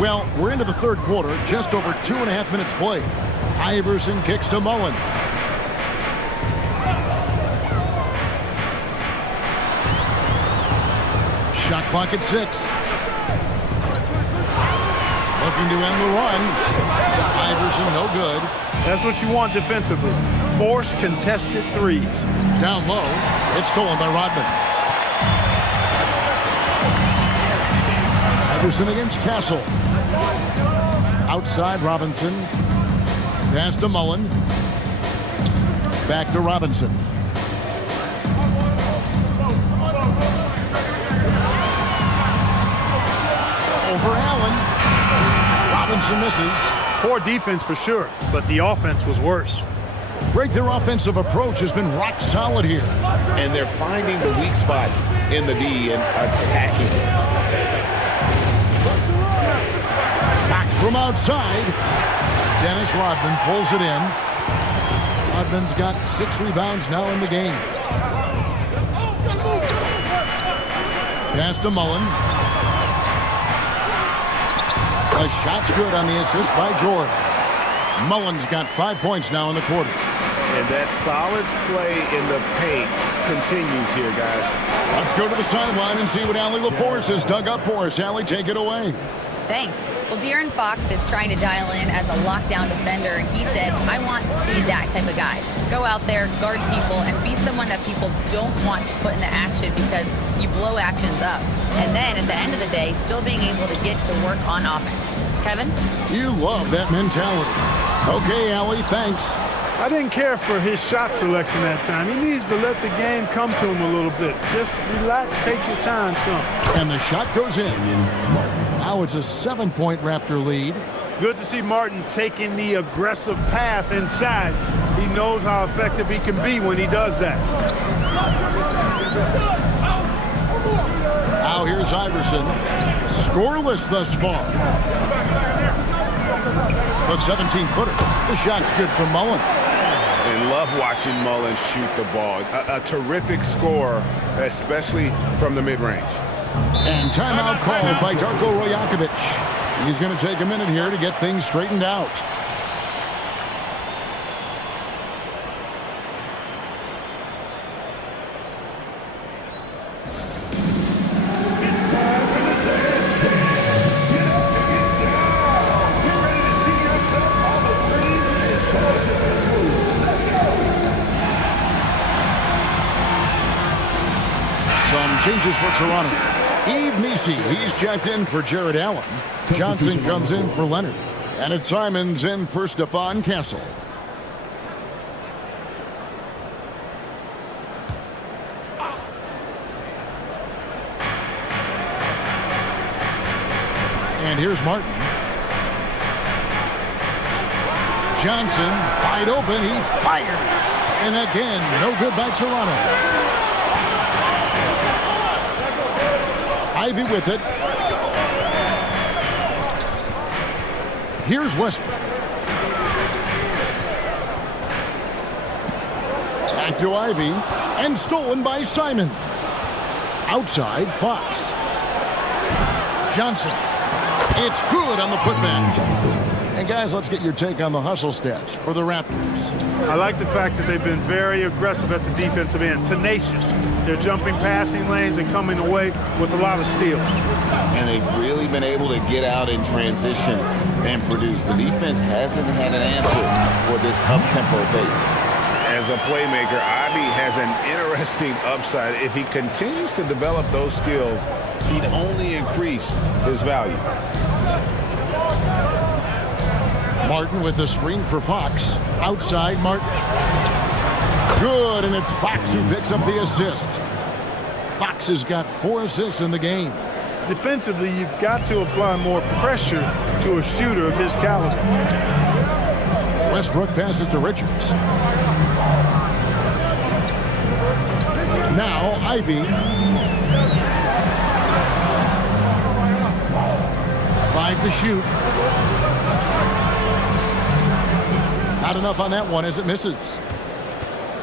Well, we're into the third quarter, just over 2.5 minutes played. Iverson kicks to Mullen. Shot clock at 6. Looking to end the run. Iverson, no good. That's what you want defensively. Force contested threes. Down low. It's stolen by Rodman. Iverson against Castle. Outside Robinson. Pass to Mullen. Back to Robinson. Over Allen. Robinson misses. Poor defense for sure, but the offense was worse. Greg, their offensive approach has been rock solid here. And they're finding the weak spots in the D and attacking it. Back from outside. Dennis Rodman pulls it in. Rodman's got 6 rebounds now in the game. Pass to Mullen. The shot's good on the assist by Jordan. Mullen's got 5 points now in the quarter. And that solid play in the paint continues here, guys. Let's go to the sideline and see what Allie LaForce has dug up for us. Allie, take it away. Thanks. Well, De'Aaron Fox is trying to dial in as a lockdown defender, and he said, I want to be that type of guy. Go out there, guard people, and be someone that people don't want to put into action because you blow actions up. And then, at the end of the day, still being able to get to work on offense. Kevin? You love that mentality. Okay, Allie, thanks. I didn't care for his shot selection that time. He needs to let the game come to him a little bit. Just relax, take your time, son. And the shot goes in. Now it's a 7-point Raptor lead. Good to see Martin taking the aggressive path inside. He knows how effective he can be when he does that. Now here's Iverson. Scoreless thus far. The 17-footer. The shot's good from Mullen. And love watching Mullen shoot the ball. A terrific score, especially from the mid-range. And timeout called by Darko Rajakovic. He's going to take a minute here to get things straightened out. Some changes for Toronto. Yves Nisi, he's jacked in for Jared Allen. Johnson comes in for Leonard. And it's Simons in for Stephon Castle. And here's Martin. Johnson, wide open, he fires. And again, no good by Toronto. Ivy with it. Here's Westbrook. Back to Ivy. And stolen by Simons. Outside, Fox. Johnson. It's good on the putback. And guys, let's get your take on the hustle stats for the Raptors. I like the fact that they've been very aggressive at the defensive end. Tenacious. They're jumping passing lanes and coming away with a lot of steals. And they've really been able to get out in transition and produce. The defense hasn't had an answer for this up-tempo pace. As a playmaker, Ivy has an interesting upside. If he continues to develop those skills, he'd only increase his value. Martin with the screen for Fox. Outside, Martin. Good, and it's Fox who picks up the assist. Fox has got 4 assists in the game. Defensively, you've got to apply more pressure to a shooter of his caliber. Westbrook passes to Richards. Now, Ivy. 5 to shoot. Not enough on that one as it misses.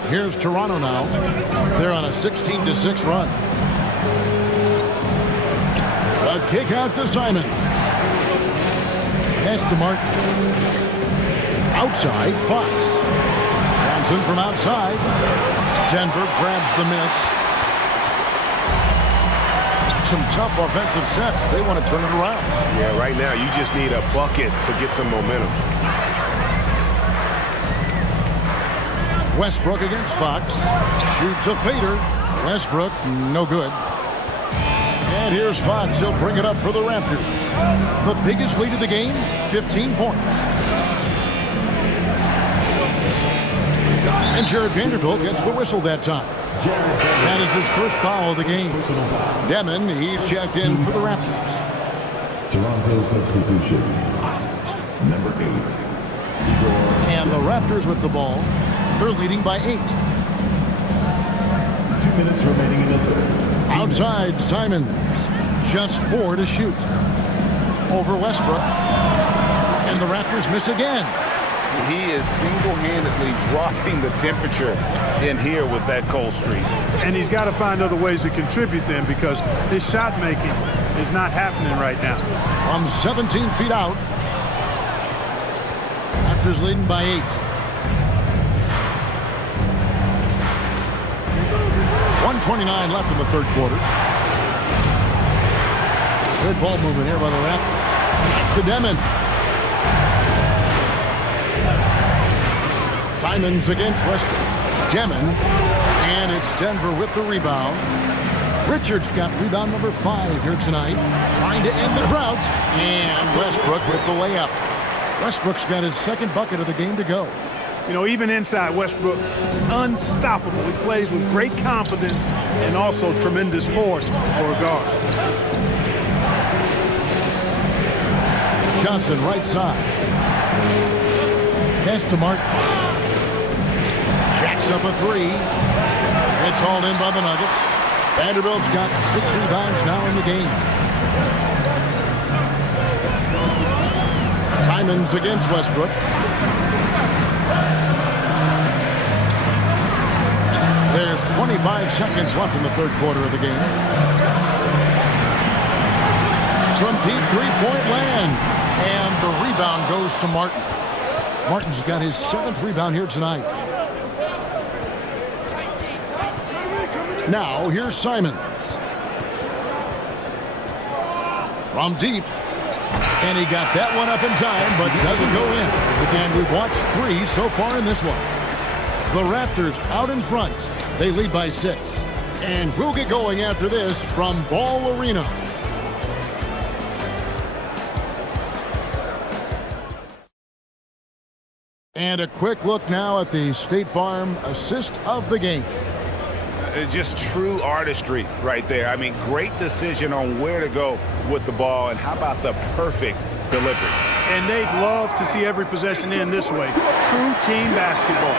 Here's Toronto now. They're on a 16-6 run. A kick out to Simons. Pass to Martin. Outside, Fox. Johnson from outside. Denver grabs the miss. some tough offensive sets. They want to turn it around. Yeah, right now you just need a bucket to get some momentum. Westbrook against Fox. Shoots a fader. Westbrook, no good. And here's Fox. He'll bring it up for the Raptors. The biggest lead of the game, 15 points. And Jared Vanderbilt gets the whistle that time. That is his first foul of the game. Demon, he's checked in for the Raptors. Toronto substitution. Number 8. And the Raptors with the ball. They're leading by 8. 2 minutes remaining in the third. Outside, Simons. Just 4 to shoot. Over Westbrook. And the Raptors miss again. He is single-handedly dropping the temperature in here with that cold streak. And he's got to find other ways to contribute then, because his shot making is not happening right now. From 17 feet out. Raptors leading by 8. 1:29 left in the third quarter. Good ball movement here by the Raptors. That's the Demon. Simons against Westbrook. Demon. And it's Denver with the rebound. Richards got rebound number 5 here tonight. Trying to end the drought. And Westbrook with the layup. Westbrook's got his second bucket of the game to go. You know, even inside, Westbrook, unstoppable. He plays with great confidence and also tremendous force for a guard. Johnson right side. Pass to Martin. Jacks up a 3. It's hauled in by the Nuggets. Vanderbilt's got 6 rebounds now in the game. Simons against Westbrook. There's 25 seconds left in the third quarter of the game. From deep three-point land. And the rebound goes to Martin. Martin's got his 7th rebound here tonight. Now, here's Simons. From deep. And he got that one up in time, but doesn't go in. And we've watched 3 so far in this one. The Raptors out in front. They lead by 6. And we'll get going after this from Ball Arena. And a quick look now at the State Farm assist of the game. Just true artistry right there. I mean, great decision on where to go with the ball, and how about the perfect delivery? And they'd love to see every possession end this way. True team basketball.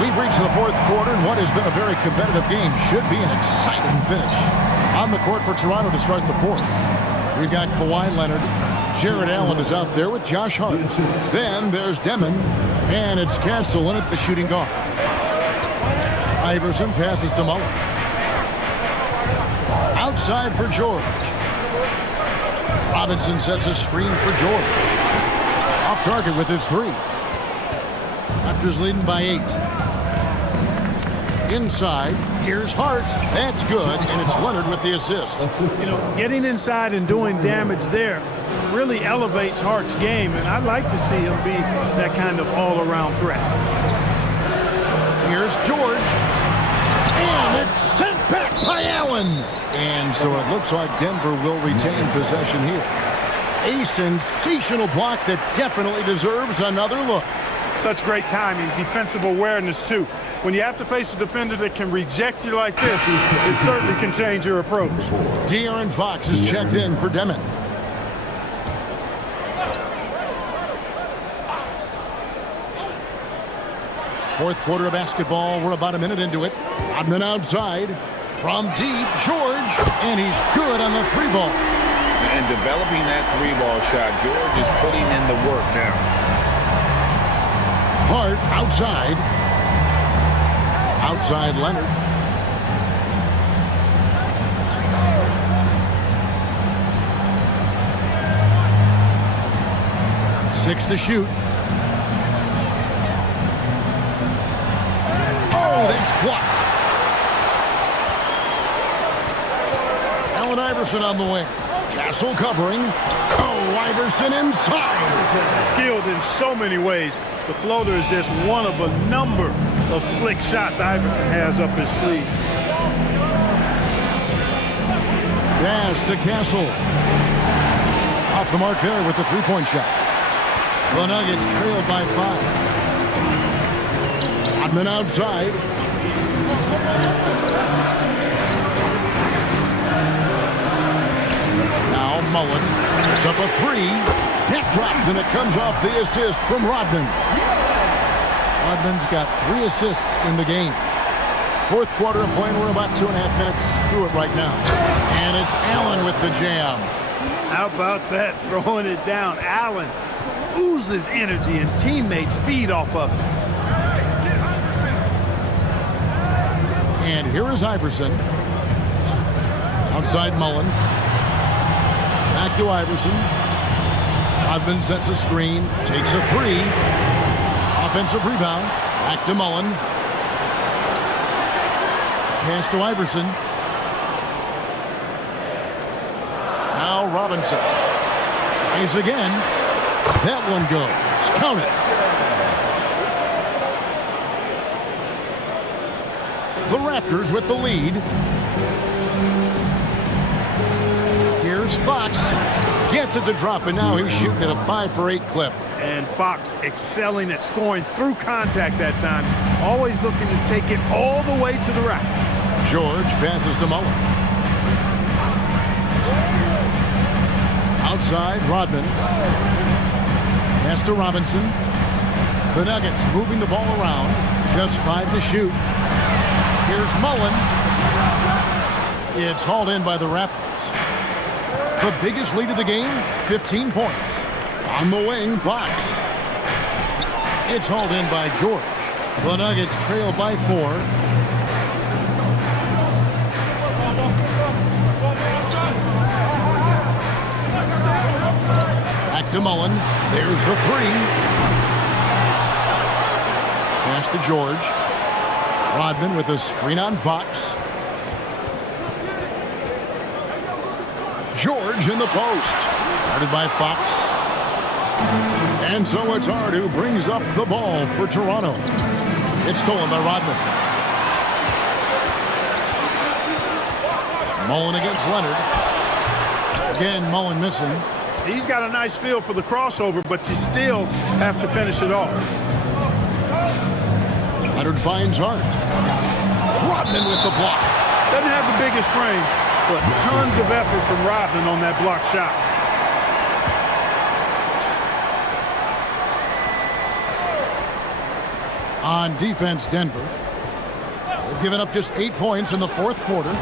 We've reached the fourth quarter, and what has been a very competitive game should be an exciting finish. On the court for Toronto to start the fourth. We've got Kawhi Leonard. Jared Allen is out there with Josh Hart. Then there's Demon, and it's Castellan at the shooting guard. Iverson passes to Mullen. Outside for George. Robinson sets a screen for George. Off target with his 3. Raptors leading by 8. Inside, here's Hart. That's good, and it's Leonard with the assist. You know, getting inside and doing damage there really elevates Hart's game, and I'd like to see him be that kind of all-around threat. Here's George. And it's sent back by Allen. And so it looks like Denver will retain possession here. A sensational block that definitely deserves another look. Such great timing, defensive awareness, too. When you have to face a defender that can reject you like this, it certainly can change your approach. De'Aaron Fox is checked in for Demon. Fourth quarter of basketball. We're about a minute into it. Rodman outside. From deep, George. And he's good on the 3 ball. And developing that 3-ball shot, George is putting in the work now. Hart outside. Outside Leonard. Six to shoot. Oh, that's blocked. Allen Iverson on the wing. Castle covering. Oh, Iverson inside. Skilled in so many ways. The floater is just one of a number of slick shots Iverson has up his sleeve. Pass to Castle. Off the mark there with the three-point shot. The Nuggets trailed by 5. Rodman outside. Now Mullen. It's up a three. That drops, and it comes off the assist from Rodman. Rodman's got 3 assists in the game. Fourth quarter of play, and we're about 2.5 minutes through it right now. And it's Allen with the jam. How about that? Throwing it down. Allen oozes energy, and teammates feed off of it. And here is Iverson. Outside Mullen. Back to Iverson. Rodman sets a screen. Takes a three. Offensive rebound. Back to Mullen. Pass to Iverson. Now Robinson. Tries again. That one goes. Count it. The Raptors with the lead. Here's Fox. Gets it to drop, and now he's shooting at a 5 for 8 clip. And Fox excelling at scoring through contact that time. Always looking to take it all the way to the rack. George passes to Mullen. Outside, Rodman. Pass to Robinson. The Nuggets moving the ball around. Just 5 to shoot. Here's Mullen. It's hauled in by the Raptors. The biggest lead of the game, 15 points. On the wing, Fox. It's hauled in by George. The Nuggets trail by 4. Back to Mullen. There's the 3. Pass to George. Rodman with a screen on Fox. George in the post. Guarded by Fox. And so it's Hart who brings up the ball for Toronto. It's stolen by Rodman. Mullen against Leonard. Again, Mullen missing. He's got a nice feel for the crossover, but you still have to finish it off. Leonard finds Hart. Rodman with the block. Doesn't have the biggest frame, but tons of effort from Rodman on that block shot. On defense, Denver. They've given up just 8 points in the fourth quarter.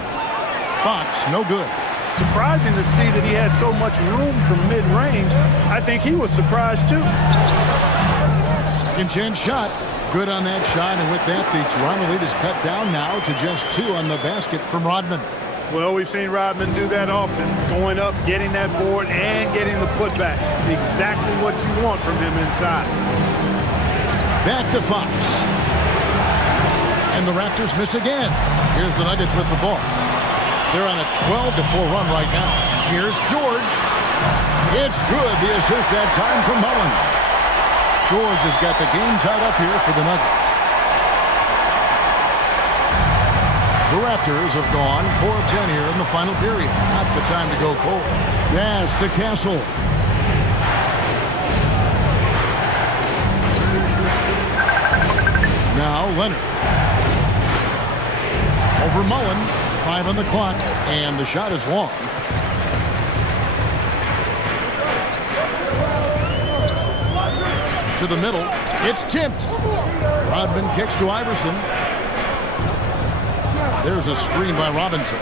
Fox, no good. Surprising to see that he had so much room from mid-range. I think he was surprised too. Second chance shot. Good on that shot, and with that, the Toronto lead is cut down now to just 2 on the basket from Rodman. Well, we've seen Rodman do that often. Going up, getting that board, and getting the putback. Exactly what you want from him inside. Back to Fox. And the Raptors miss again. Here's the Nuggets with the ball. They're on a 12-4 run right now. Here's George. It's good. The assist that time from Mullen. George has got the game tied up here for the Nuggets. The Raptors have gone 4 of 10 here in the final period. Not the time to go cold. Pass to Castle. Now Leonard. Over Mullen. 5 on the clock, and the shot is long. To the middle. It's tipped. Rodman kicks to Iverson. There's a screen by Robinson.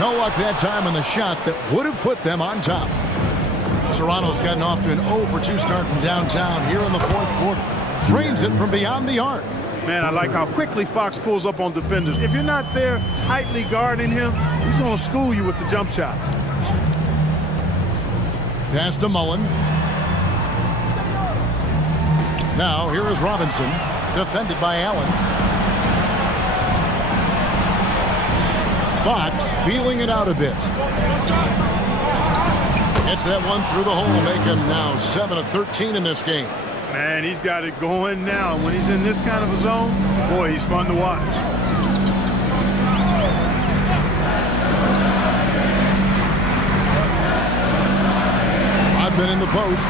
No luck that time on the shot that would have put them on top. Toronto's gotten off to an 0 for 2 start from downtown here in the fourth quarter. Drains it from beyond the arc. Man, I like how quickly Fox pulls up on defenders. If you're not there tightly guarding him, he's going to school you with the jump shot. Pass to Mullen. Now here is Robinson, defended by Allen. Fox feeling it out a bit. Gets that one through the hole, make him now 7 of 13 in this game. Man, he's got it going now. When he's in this kind of a zone, boy, he's fun to watch. I've been in the post.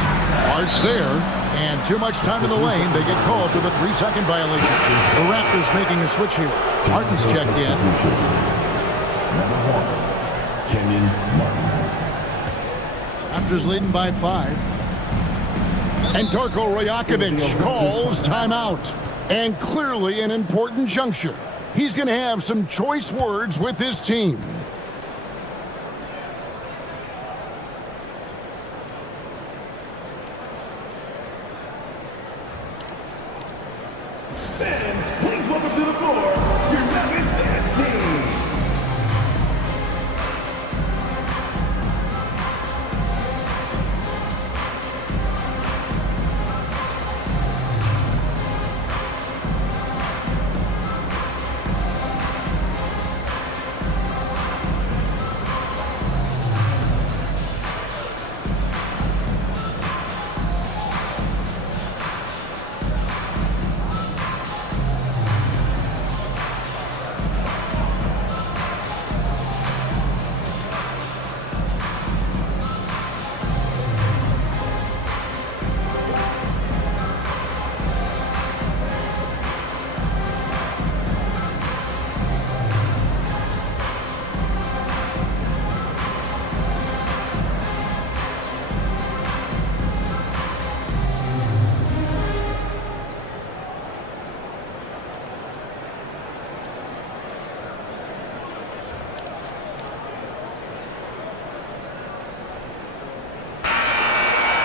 Hart's there. And too much time in the lane. They get called for the 3-second violation. The Raptors making a switch here. Martin's checked in. Raptors leading by 5. And Darko Rajakovic calls timeout. And clearly an important juncture. He's going to have some choice words with his team. Fans, please welcome to the floor your Nuggets dance team.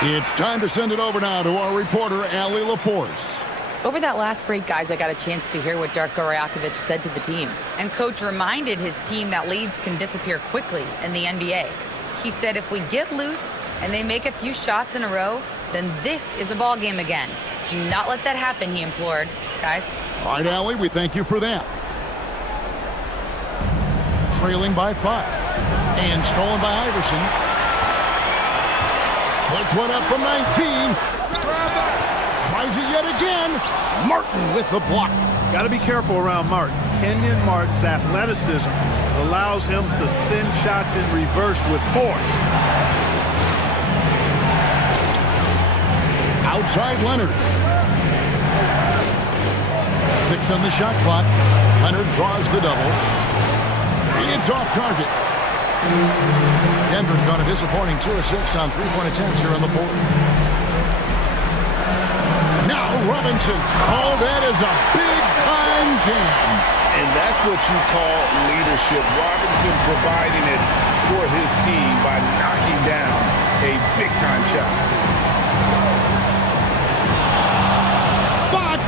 It's time to send it over now to our reporter, Allie LaForce. Over that last break, guys, I got a chance to hear what Darko Rajakovic said to the team. And Coach reminded his team that leads can disappear quickly in the NBA. He said if we get loose and they make a few shots in a row, then this is a ball game again. Do not let that happen, he implored. Guys. All right, Allie, we thank you for that. Trailing by 5. And stolen by Iverson. Puts one up from 19. Tries it yet again. Martin with the block. Got to be careful around Martin. Kenyon Martin's athleticism allows him to send shots in reverse with force. Outside Leonard. 6 on the shot clock. Leonard draws the double. It's off target. Denver's got a disappointing 2 of 6 on 3-point attempts here in the 4th. Now Robinson. Oh, that is a big-time jam. And that's what you call leadership. Robinson providing it for his team by knocking down a big-time shot. Fox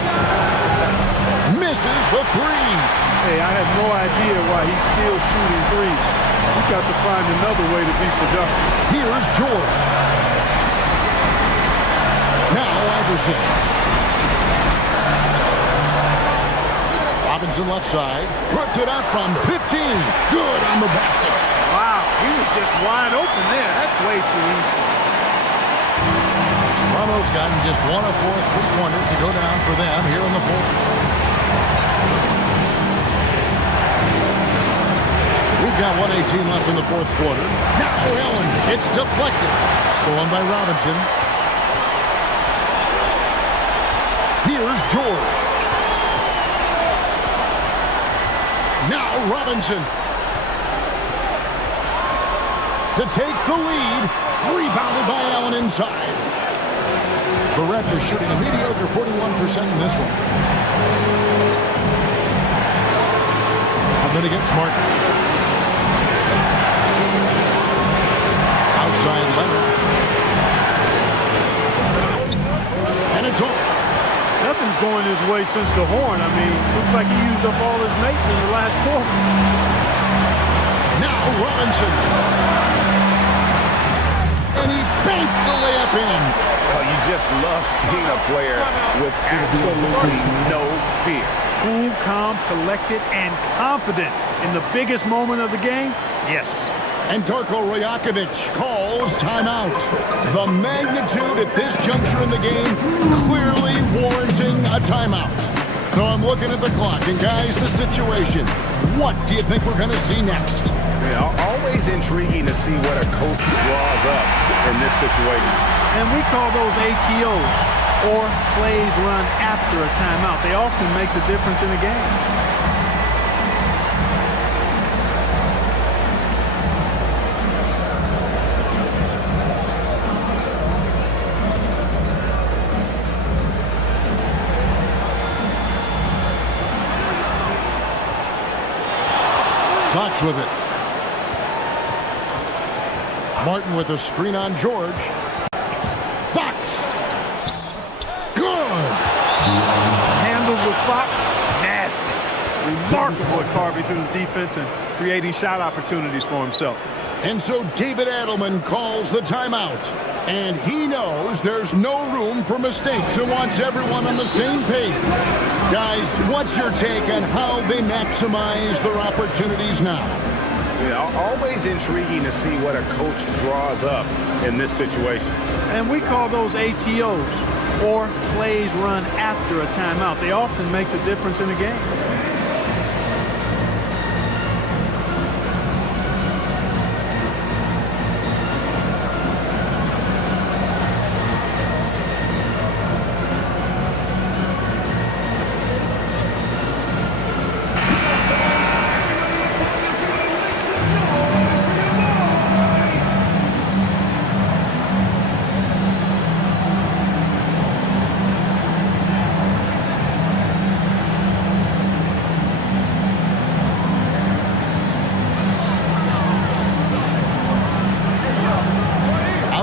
misses the 3. Hey, I have no idea why he's still shooting threes. He's got to find another way to be productive. Here's George. Now Iverson. Robinson left side. Puts it up from 15. Good on the basket. Wow, he was just wide open there. That's way too easy. Toronto's gotten just 1 of 4 3-pointers to go down for them here in the 4th. We've got 1:18 left in the 4th quarter. Now Allen, it's deflected. Stolen by Robinson. Here's George. Now Robinson. To take the lead. Rebounded by Allen inside. The Raptors shooting a mediocre 41% in this one. I'm going to get smart. Outside Leonard. And it's off. Nothing's going his way since the horn. I mean, looks like he used up all his mates in the last quarter. Now Robinson. And he banks the layup in. Well, you just love seeing a player with absolutely no fear. Cool, calm, collected, and confident. In the biggest moment of the game, yes. And Darko Rajakovic calls timeout. The magnitude at this juncture in the game clearly warranting a timeout. So I'm looking at the clock, and guys, the situation. What do you think we're going to see next? Yeah, always intriguing to see what a coach draws up in this situation. And we call those ATOs, or plays run after a timeout. They often make the difference in a game. Fox with it. Martin with a screen on George. Fox. Good. Handles of Fox, nasty. Remarkable at carving through the defense and creating shot opportunities for himself. And so David Adelman calls the timeout. And he knows there's no room for mistakes and wants everyone on the same page. Guys, what's your take on how they maximize their opportunities now? Yeah, always intriguing to see what a coach draws up in this situation. And we call those ATOs, or plays run after a timeout. They often make the difference in a game.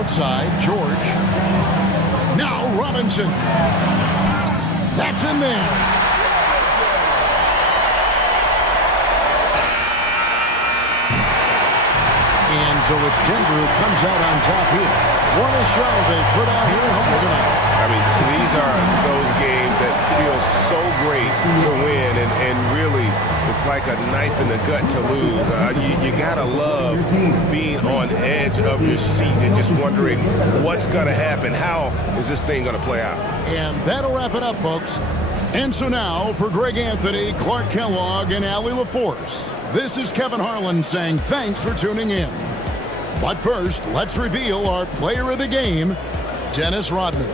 Outside, George. Now Robinson. That's in there. And so it's Denver who comes out on top here. What a show they put out here at home tonight. I mean, these are those games that feel so great to win, and really, it's like a knife in the gut to lose. You gotta love being on edge of your seat and just wondering what's gonna happen. How is this thing gonna play out? And that'll wrap it up, folks. And so now, for Greg Anthony, Clark Kellogg, and Allie LaForce, this is Kevin Harlan saying thanks for tuning in. But first, let's reveal our player of the game, Dennis Rodman.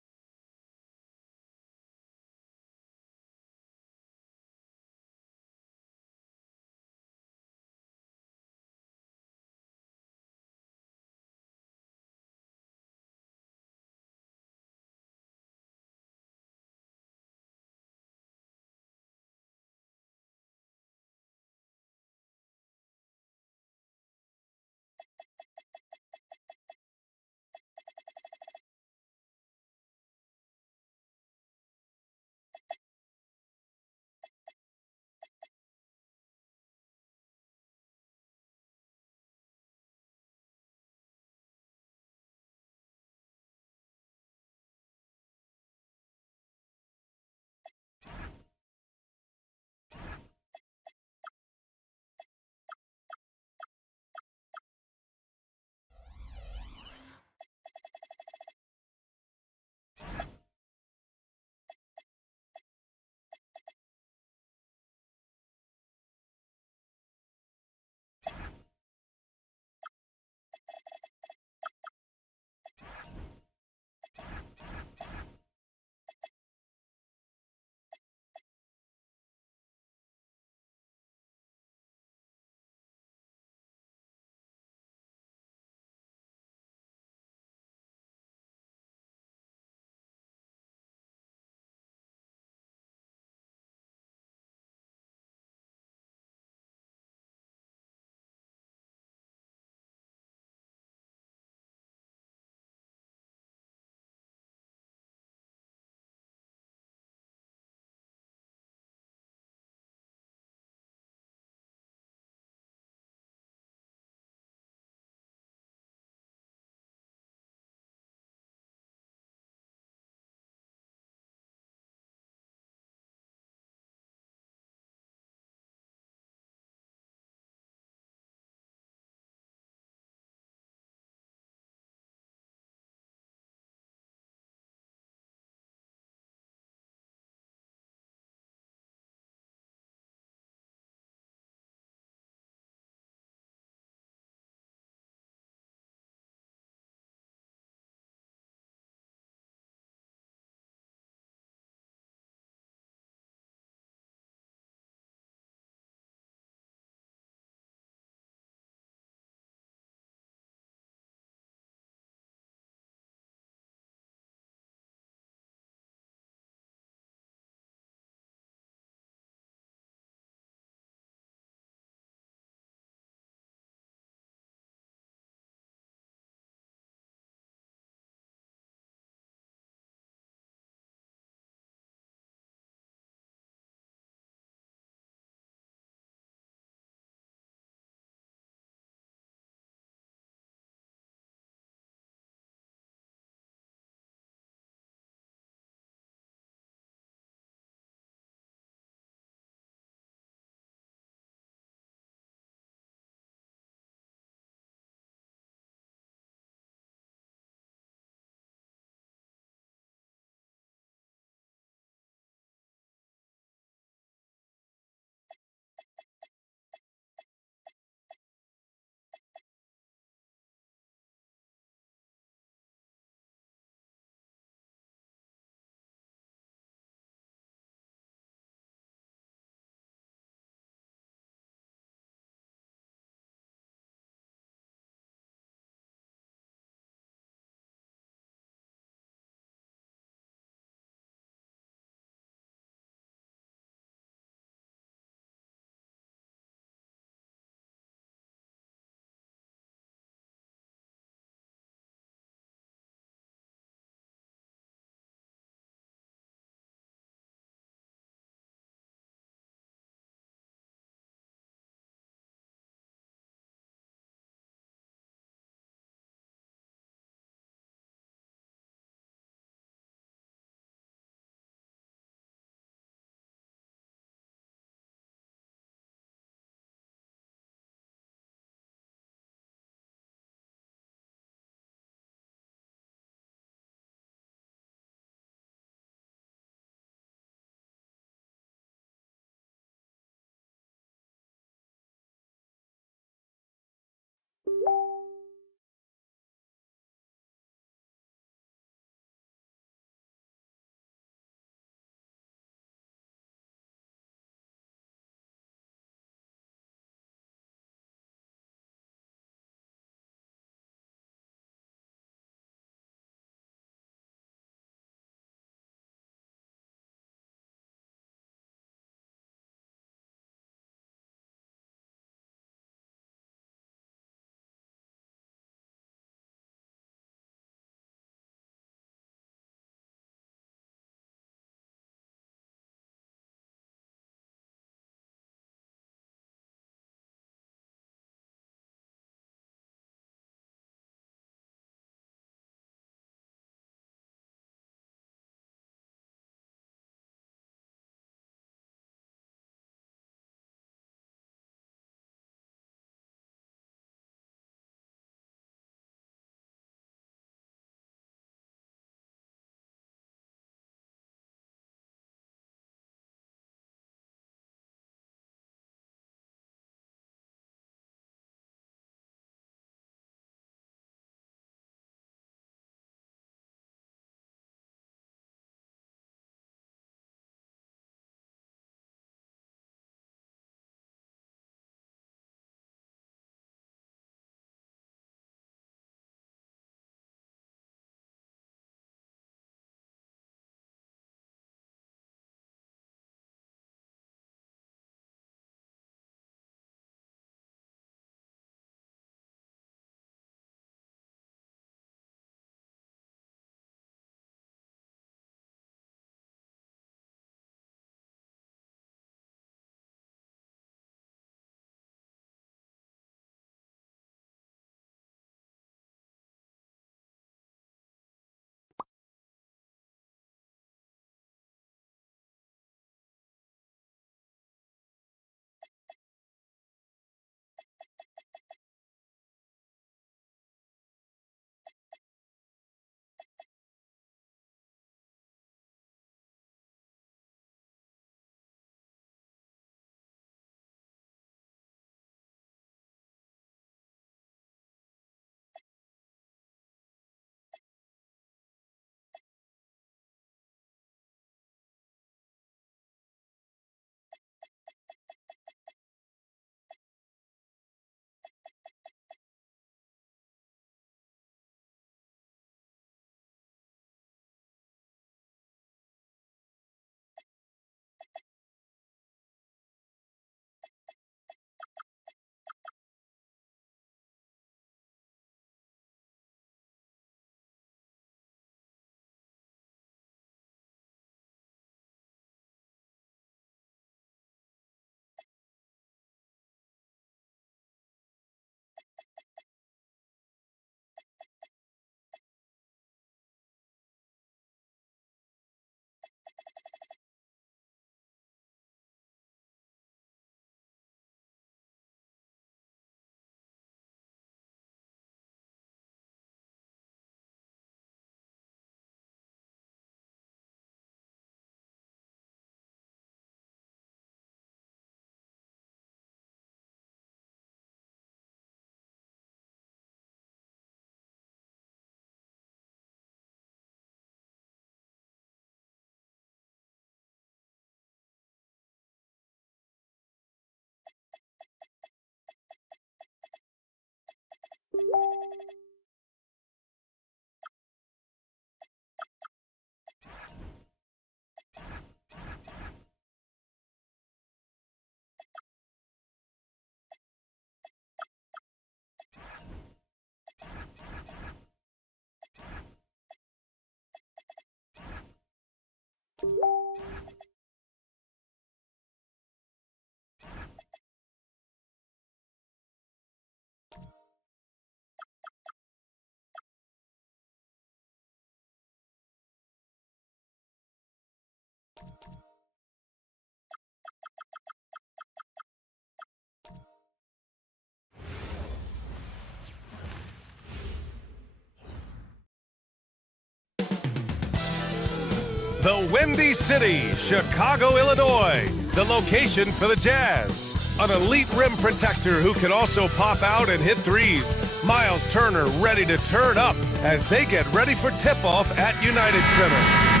The Windy City, Chicago, Illinois, the location for the Jazz. An elite rim protector who can also pop out and hit threes. Miles Turner ready to turn up as they get ready for tip-off at United Center.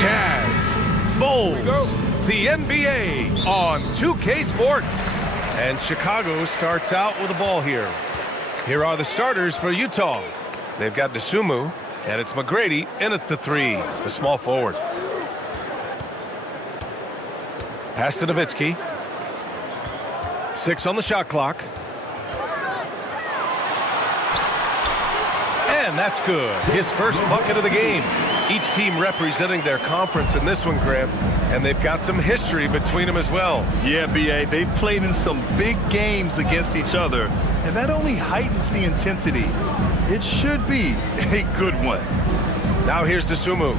Jazz, Bulls, the NBA on 2K Sports. And Chicago starts out with the ball here. Here are the starters for Utah. They've got Dosunmu, and it's McGrady in at the three, the small forward. Pass to Nowitzki. 6 on the shot clock. And that's good. His first bucket of the game. Each team representing their conference in this one, Graham, and they've got some history between them as well. Yeah, B.A., they've played in some big games against each other, and that only heightens the intensity. It should be a good one. Now here's Dosunmu.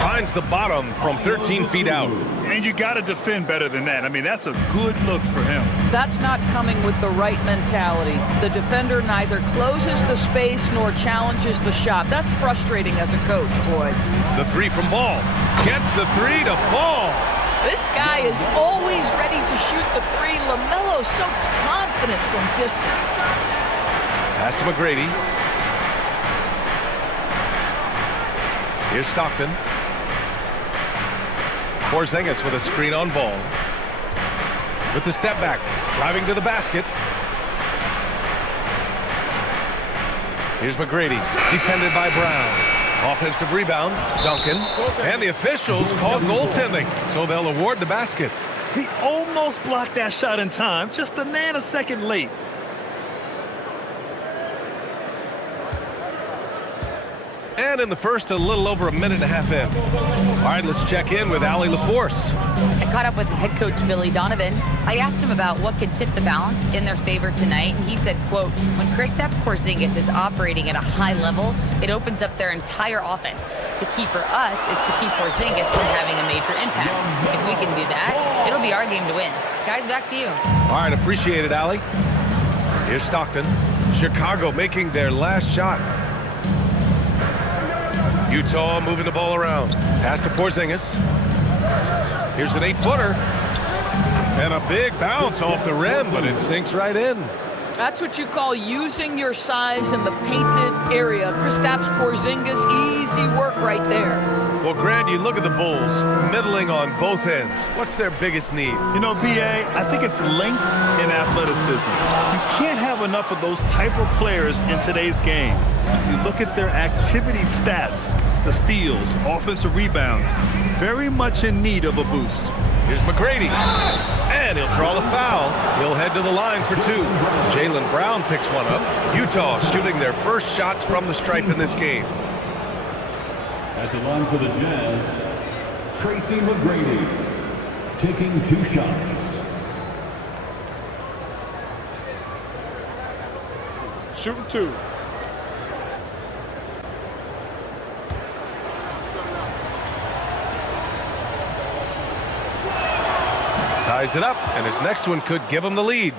Finds the bottom from 13 feet out. And you got to defend better than that. I mean, that's a good look for him. That's not coming with the right mentality. The defender neither closes the space nor challenges the shot. That's frustrating as a coach, boy. The three from Ball. Gets the three to fall. This guy is always ready to shoot the three. LaMelo's so confident from distance. Pass to McGrady. Here's Stockton. Porzingis with a screen on Ball. With the step back, driving to the basket. Here's McGrady, defended by Brown. Offensive rebound, Duncan. And the officials called goaltending, so they'll award the basket. He almost blocked that shot in time, just a nanosecond late. And in the first, a little over a minute and a half in. All right, let's check in with Allie LaForce. I caught up with head coach Billy Donovan. I asked him about what could tip the balance in their favor tonight, and he said, quote, when Kristaps Porzingis is operating at a high level, it opens up their entire offense. The key for us is to keep Porzingis from having a major impact. If we can do that, it'll be our game to win. Guys, back to you. All right, appreciate it, Allie. Here's Stockton. Chicago making their last shot. Utah moving the ball around. Pass to Porzingis. Here's an 8-footer. And a big bounce off the rim, but it sinks right in. That's what you call using your size in the painted area. Kristaps Porzingis, easy work right there. Well, Grant, you look at the Bulls, middling on both ends. What's their biggest need? You know, B.A., I think it's length and athleticism. You can't have enough of those type of players in today's game. You look at their activity stats, the steals, offensive rebounds, very much in need of a boost. Here's McGrady. And he'll draw the foul. He'll head to the line for two. Jaylen Brown picks one up. Utah shooting their first shots from the stripe in this game. At the line for the Jazz, Tracy McGrady, taking 2 shots. Shooting 2. Ties it up, and his next one could give him the lead.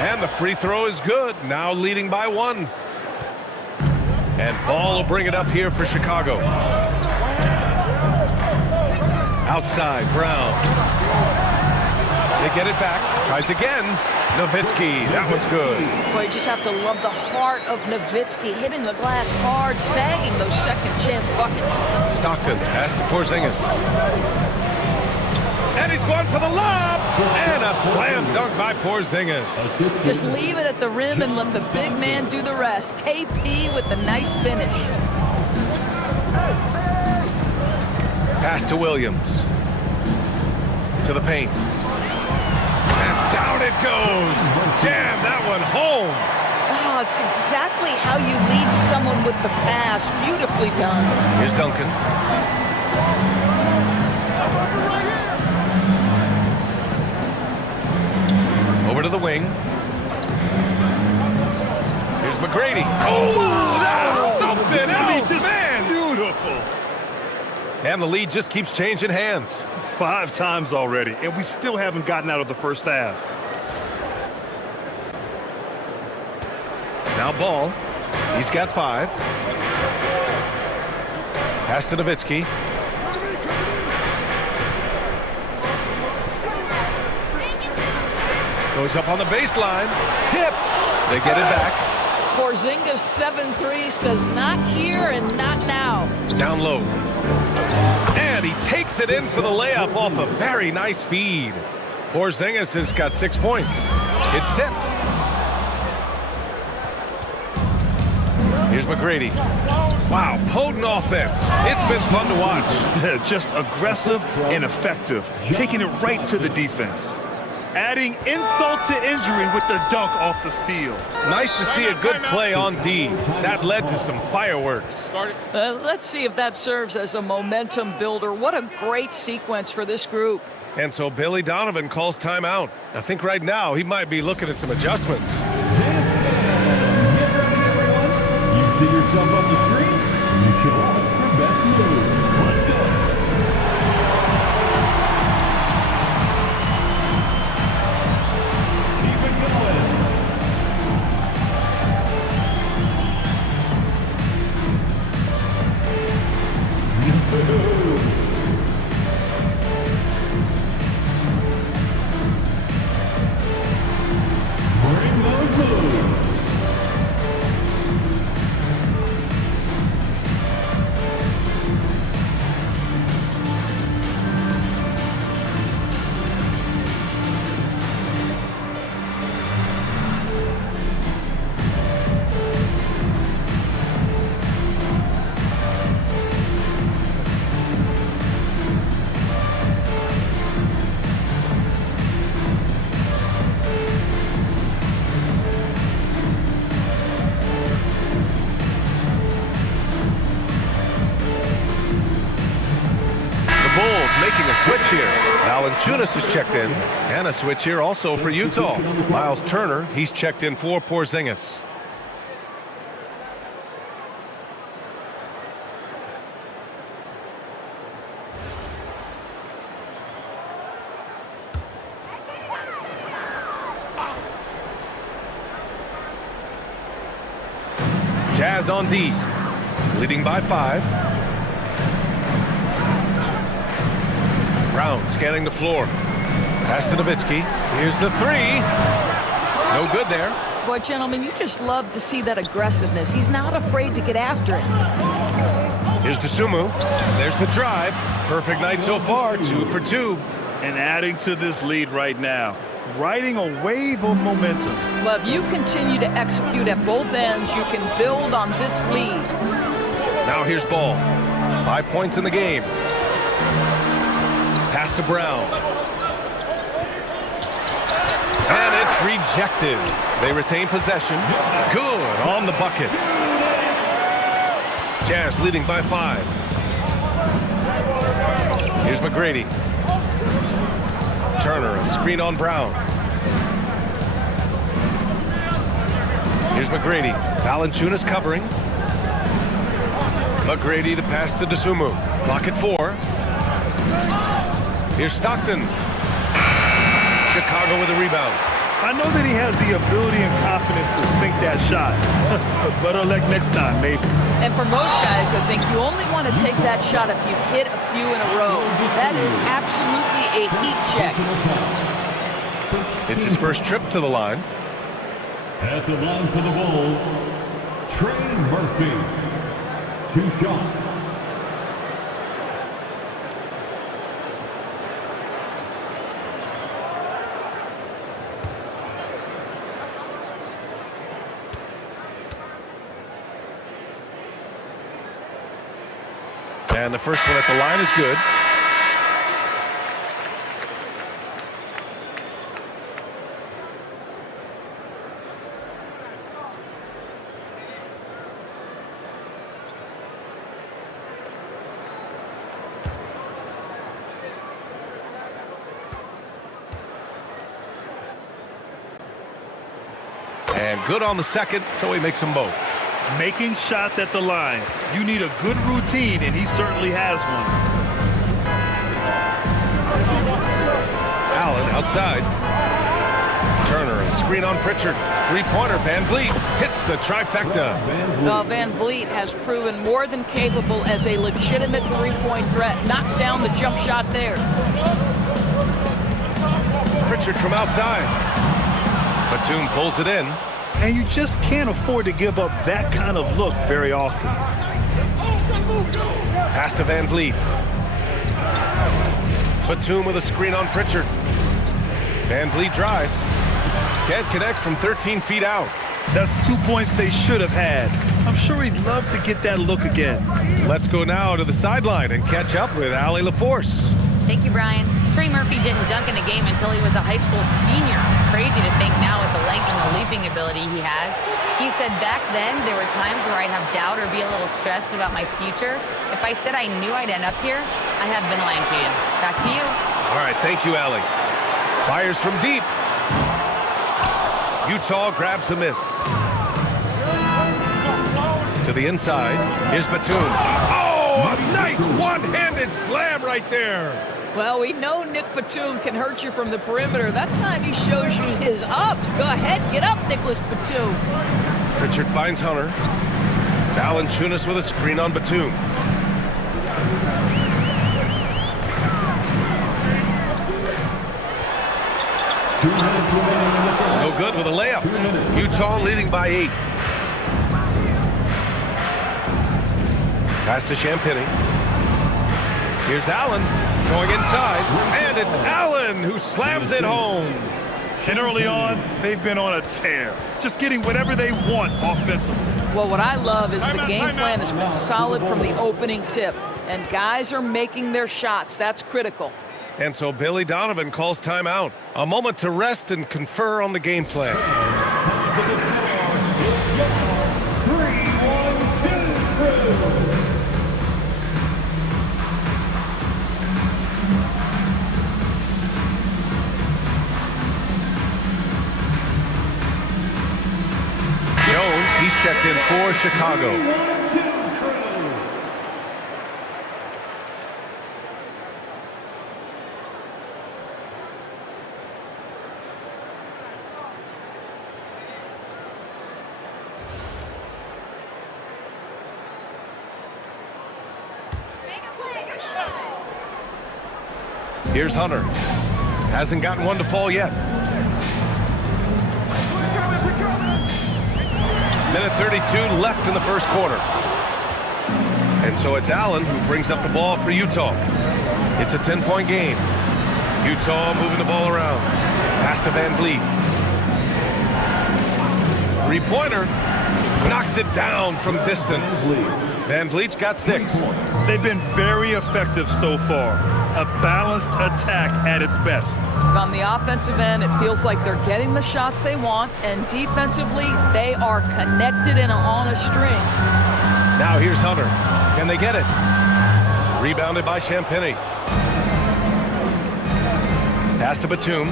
And the free throw is good, now leading by 1. And Ball will bring it up here for Chicago. Outside, Brown. They get it back. Tries again. Nowitzki, that one's good. Boy, you just have to love the heart of Nowitzki, hitting the glass hard, snagging those second chance buckets. Stockton pass to Porzingis. And he's going for the lob. And a slam dunk by Porzingis. Just leave it at the rim and let the big man do the rest. KP with the nice finish. Pass to Williams. To the paint. And down it goes. Jam that one home. Oh, it's exactly how you lead someone with the pass. Beautifully done. Here's Duncan. Over to the wing. Here's McGrady. Oh, that's something else, man. Beautiful. And the lead just keeps changing hands. 5 times already, and we still haven't gotten out of the first half. Now Ball. He's got 5. Pass to Nowitzki. Goes up on the baseline. Tipped. They get it back. Porzingis 7-3 says not here and not now. Down low. And he takes it in for the layup off a very nice feed. Porzingis has got 6 points. It's tipped. Here's McGrady. Wow, potent offense. It's been fun to watch. Just aggressive and effective, taking it right to the defense. Adding insult to injury with the dunk off the steal. Nice to see a good play on D. That led to some fireworks. Let's see if that serves as a momentum builder. What a great sequence for this group. And so Billy Donovan calls timeout. I think right now he might be looking at some adjustments. Get ready, everyone. You see yourself on the screen? You should ask for best moves. Let's go. Keep it going. Bring those moves. Bulls making a switch here. Valanciunas is checked in. And a switch here also for Utah. Miles Turner, he's checked in for Porzingis. Jazz on D, leading by 5. Brown scanning the floor. Pass to Nowitzki. Here's the 3. No good there. Boy, gentlemen, you just love to see that aggressiveness. He's not afraid to get after it. Here's Dosunmu. There's the drive. Perfect night so far, 2 for 2. And adding to this lead right now. riding a wave of momentum. Well, if you continue to execute at both ends, you can build on this lead. Now here's ball. 5 points in the game. Pass to Brown. And it's rejected. They retain possession. Good on the bucket. Jazz leading by 5. Here's McGrady. Turner, a screen on Brown. Here's McGrady. Valanciunas covering. McGrady, the pass to Dosunmu. Clock at 4. Here's Stockton. Chicago with a rebound. I know that he has the ability and confidence to sink that shot. Better luck next time, maybe. And for most guys, I think you only want to take that shot if you've hit a few in a row. That is absolutely a heat check. It's his first trip to the line. At the line for the Bulls, Trey Murphy. 2 shots. And the first one at the line is good. And good on the second, so he makes them both. Making shots at the line. You need a good routine, and he certainly has one. Allen outside. Turner, a screen on Pritchard. 3-pointer, Van Vliet hits the trifecta. Van Vliet has proven more than capable as a legitimate three-point threat. Knocks down the jump shot there. Pritchard from outside. Batum pulls it in. And you just can't afford to give up that kind of look very often. Pass to Van Vliet. Batum with a screen on Pritchard. Van Vliet drives. Can't connect from 13 feet out. That's 2 points they should have had. I'm sure he'd love to get that look again. Let's go now to the sideline and catch up with Allie LaForce. Thank you, Brian. Trey Murphy didn't dunk in a game until he was a high school senior. Crazy to think now with the length and the leaping ability he has. He said back then there were times where I'd have doubt or be a little stressed about my future. If I said I knew I'd end up here, I have been lying to you. Back to you. All right, thank you, Allie. Fires from deep. Utah grabs the miss. To the inside. Here's Batum. Oh, a nice one-handed slam right there. Well, we know Nick Batum can hurt you from the perimeter. That time he shows you his ups. Go ahead, get up, Nicholas Batum. Pritchard finds Hunter. Valanciunas with a screen on Batum. No good with a layup. Utah leading by 8. Pass to Champagny. Here's Allen going inside, and it's Allen who slams it home. And early on, they've been on a tear, just getting whatever they want offensively. Well, what I love is the game plan has been solid from the opening tip, and guys are making their shots. That's critical. And so Billy Donovan calls timeout. A moment to rest and confer on the game plan. 3-1-2. Jones, he's checked in for Chicago. Here's Hunter. Hasn't gotten one to fall yet. Minute 32 left in the first quarter. And so it's Allen who brings up the ball for Utah. It's a 10-point game. Utah moving the ball around. Pass to Van Vliet. Three-pointer. Knocks it down from distance. Van Vliet's got 6. They've been very effective so far. A balanced attack at its best. On the offensive end, it feels like they're getting the shots they want, and defensively, they are connected and on a string. Now here's Hunter. Can they get it? Rebounded by Champagny. Pass to Batum.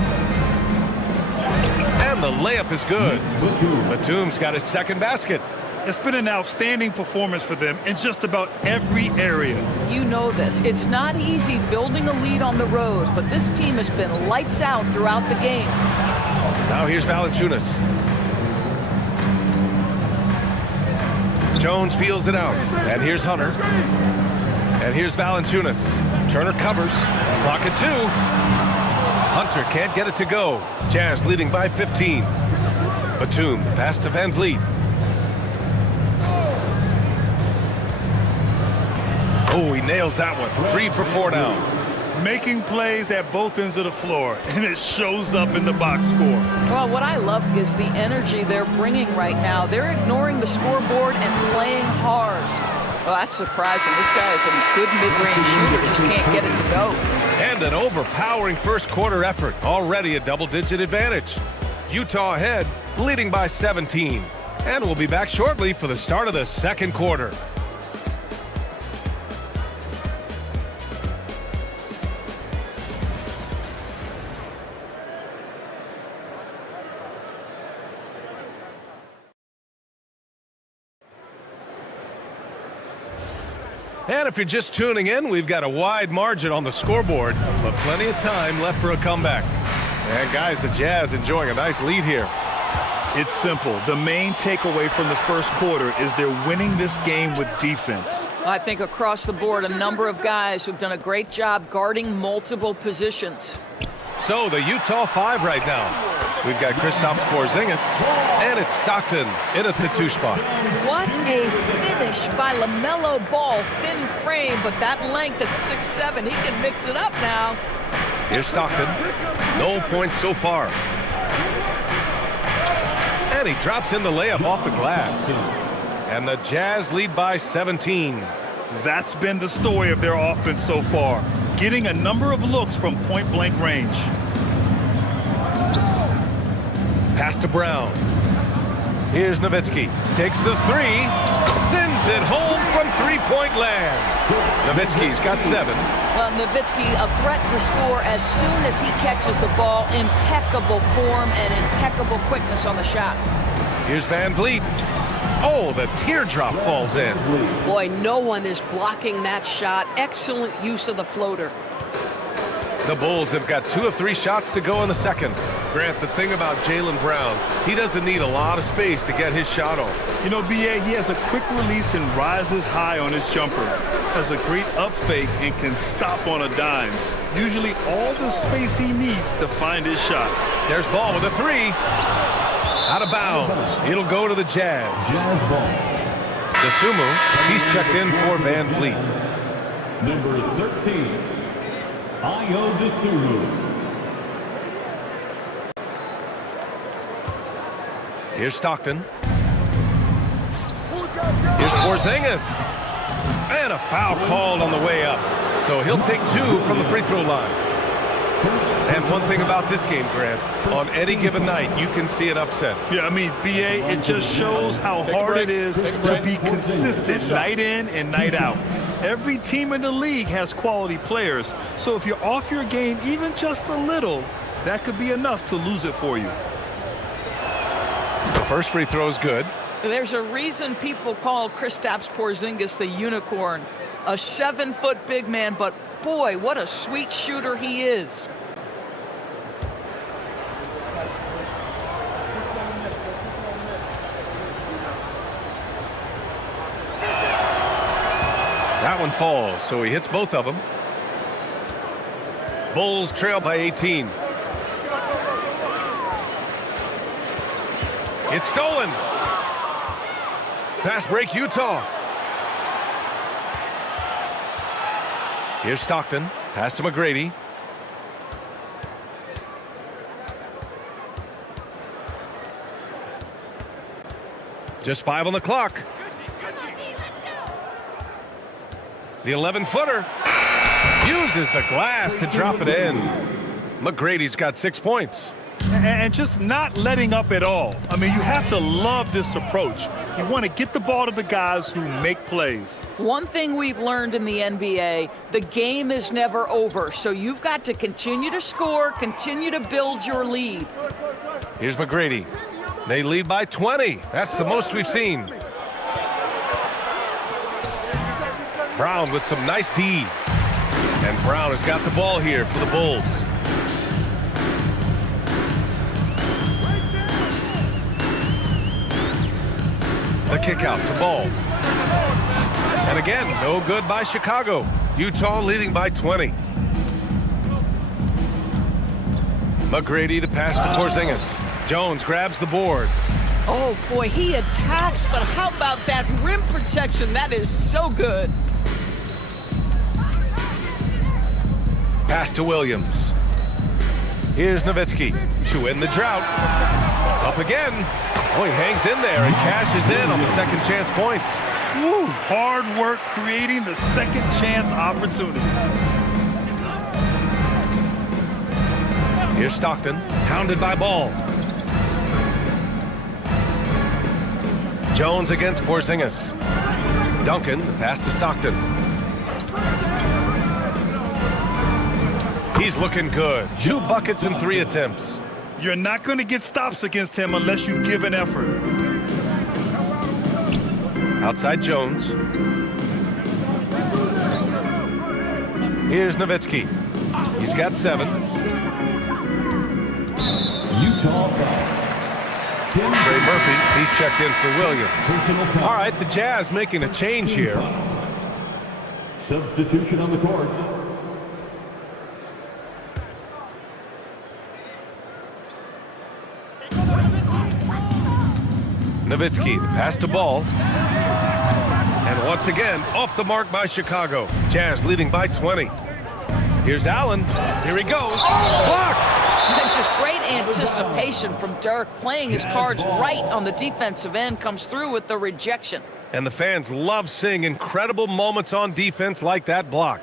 And the layup is good. Batum's got his second basket. It's been an outstanding performance for them in just about every area. You know this. It's not easy building a lead on the road, but this team has been lights out throughout the game. Now here's Valanciunas. Jones feels it out. And here's Hunter. And here's Valanciunas. Turner covers. Clock at 2. Hunter can't get it to go. Jazz leading by 15. Batum, pass to Van Vliet. Oh, he nails that one. 3 for 4 now. Making plays at both ends of the floor, and it shows up in the box score. Well, what I love is the energy they're bringing right now. They're ignoring the scoreboard and playing hard. Well, that's surprising. This guy is a good mid-range shooter, just can't get it to go. And an overpowering first quarter effort. Already a double-digit advantage. Utah ahead, leading by 17. And we'll be back shortly for the start of the second quarter. And if you're just tuning in, we've got a wide margin on the scoreboard, but plenty of time left for a comeback. And guys, the Jazz enjoying a nice lead here. It's simple. The main takeaway from the first quarter is they're winning this game with defense. I think across the board, a number of guys who've done a great job guarding multiple positions. So the Utah 5 right now. We've got Kristaps Porzingis, and it's Stockton in at the 2 spot. What a finish by LaMelo Ball. Thin frame, but that length at 6'7", he can mix it up now. Here's Stockton. No points so far. And he drops in the layup off the glass. And the Jazz lead by 17. That's been the story of their offense so far, getting a number of looks from point-blank range. Pass to Brown. Here's Nowitzki. Takes the 3. Sends it home from three-point land. Nowitzki's got 7. Well, Nowitzki, a threat to score as soon as he catches the ball. Impeccable form and impeccable quickness on the shot. Here's Van Vliet. Oh, the teardrop falls in. Boy, no one is blocking that shot. Excellent use of the floater. The Bulls have got 2 of 3 shots to go in the second. Grant, the thing about Jaylen Brown, he doesn't need a lot of space to get his shot off. You know, B.A., he has a quick release and rises high on his jumper. Has a great up fake and can stop on a dime. Usually all the space he needs to find his shot. There's Ball with a 3. Out of bounds. It'll go to the Jazz. Dosunmu, he's checked in for Van Vliet. Number 13, Ayo Dosunmu. Here's Stockton. Here's Porzingis. And a foul called on the way up. So he'll take 2 from the free throw line. And one thing about this game, Grant, on any given night, you can see an upset. Yeah, I mean, B.A., it just shows how hard it is to be consistent night in and night out. Every team in the league has quality players, so if you're off your game even just a little, that could be enough to lose it for you. The first free throw is good. There's a reason people call Kristaps Porzingis the unicorn. A 7-foot big man, but boy, what a sweet shooter he is. That one falls, so he hits both of them. Bulls trail by 18. It's stolen. Fast break, Utah. Here's Stockton. Pass to McGrady. Just 5 on the clock. The 11-footer uses the glass to drop it in. McGrady's got 6 points. And just not letting up at all. I mean, you have to love this approach. You want to get the ball to the guys who make plays. One thing we've learned in the NBA, the game is never over. So you've got to continue to score, continue to build your lead. Here's McGrady. They lead by 20. That's the most we've seen. Brown with some nice D. And Brown has got the ball here for the Bulls. The kick out to Ball. And again, no good by Chicago. Utah leading by 20. McGrady, the pass to Porzingis. Jones grabs the board. Oh, boy, he attacks, but how about that rim protection? That is so good. Pass to Williams. Here's Nowitzki to end the drought. Up again. Oh, he hangs in there and cashes in on the second chance points. Woo, hard work creating the second chance opportunity. Here's Stockton, hounded by Ball. Jones against Porzingis. Duncan, the pass to Stockton. He's looking good. 2 buckets in 3 attempts. You're not going to get stops against him unless you give an effort. Outside Jones. Here's Nowitzki. He's got 7. Utah foul. Trey Murphy, he's checked in for Williams. All right, the Jazz making a change here. Substitution on the court. Nowitzki, the pass to Ball. And once again, off the mark by Chicago. Jazz leading by 20. Here's Allen. Here he goes. Blocked! And just great anticipation from Dirk, playing his cards right on the defensive end, comes through with the rejection. And the fans love seeing incredible moments on defense like that block.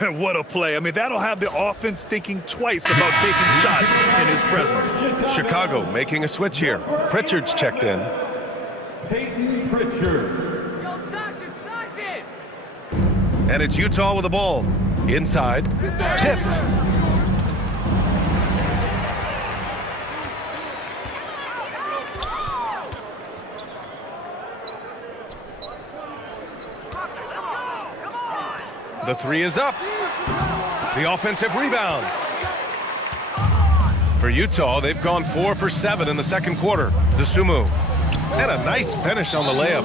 What a play. I mean, that'll have the offense thinking twice about taking shots in his presence. Chicago making a switch here. Pritchard's checked in. Peyton Pritchard. And it's Utah with the ball. Inside. Tipped. The 3 is up. The offensive rebound. For Utah, they've gone 4 for 7 in the second quarter. Dosunmu. And a nice finish on the layup.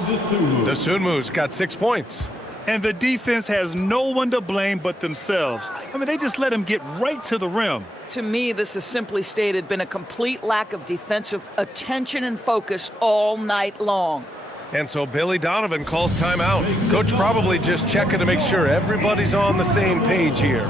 Dosunmu's got 6 points. And the defense has no one to blame but themselves. I mean, they just let him get right to the rim. To me, this has simply stated been a complete lack of defensive attention and focus all night long. And so Billy Donovan calls timeout. Coach probably just checking to make sure everybody's on the same page here.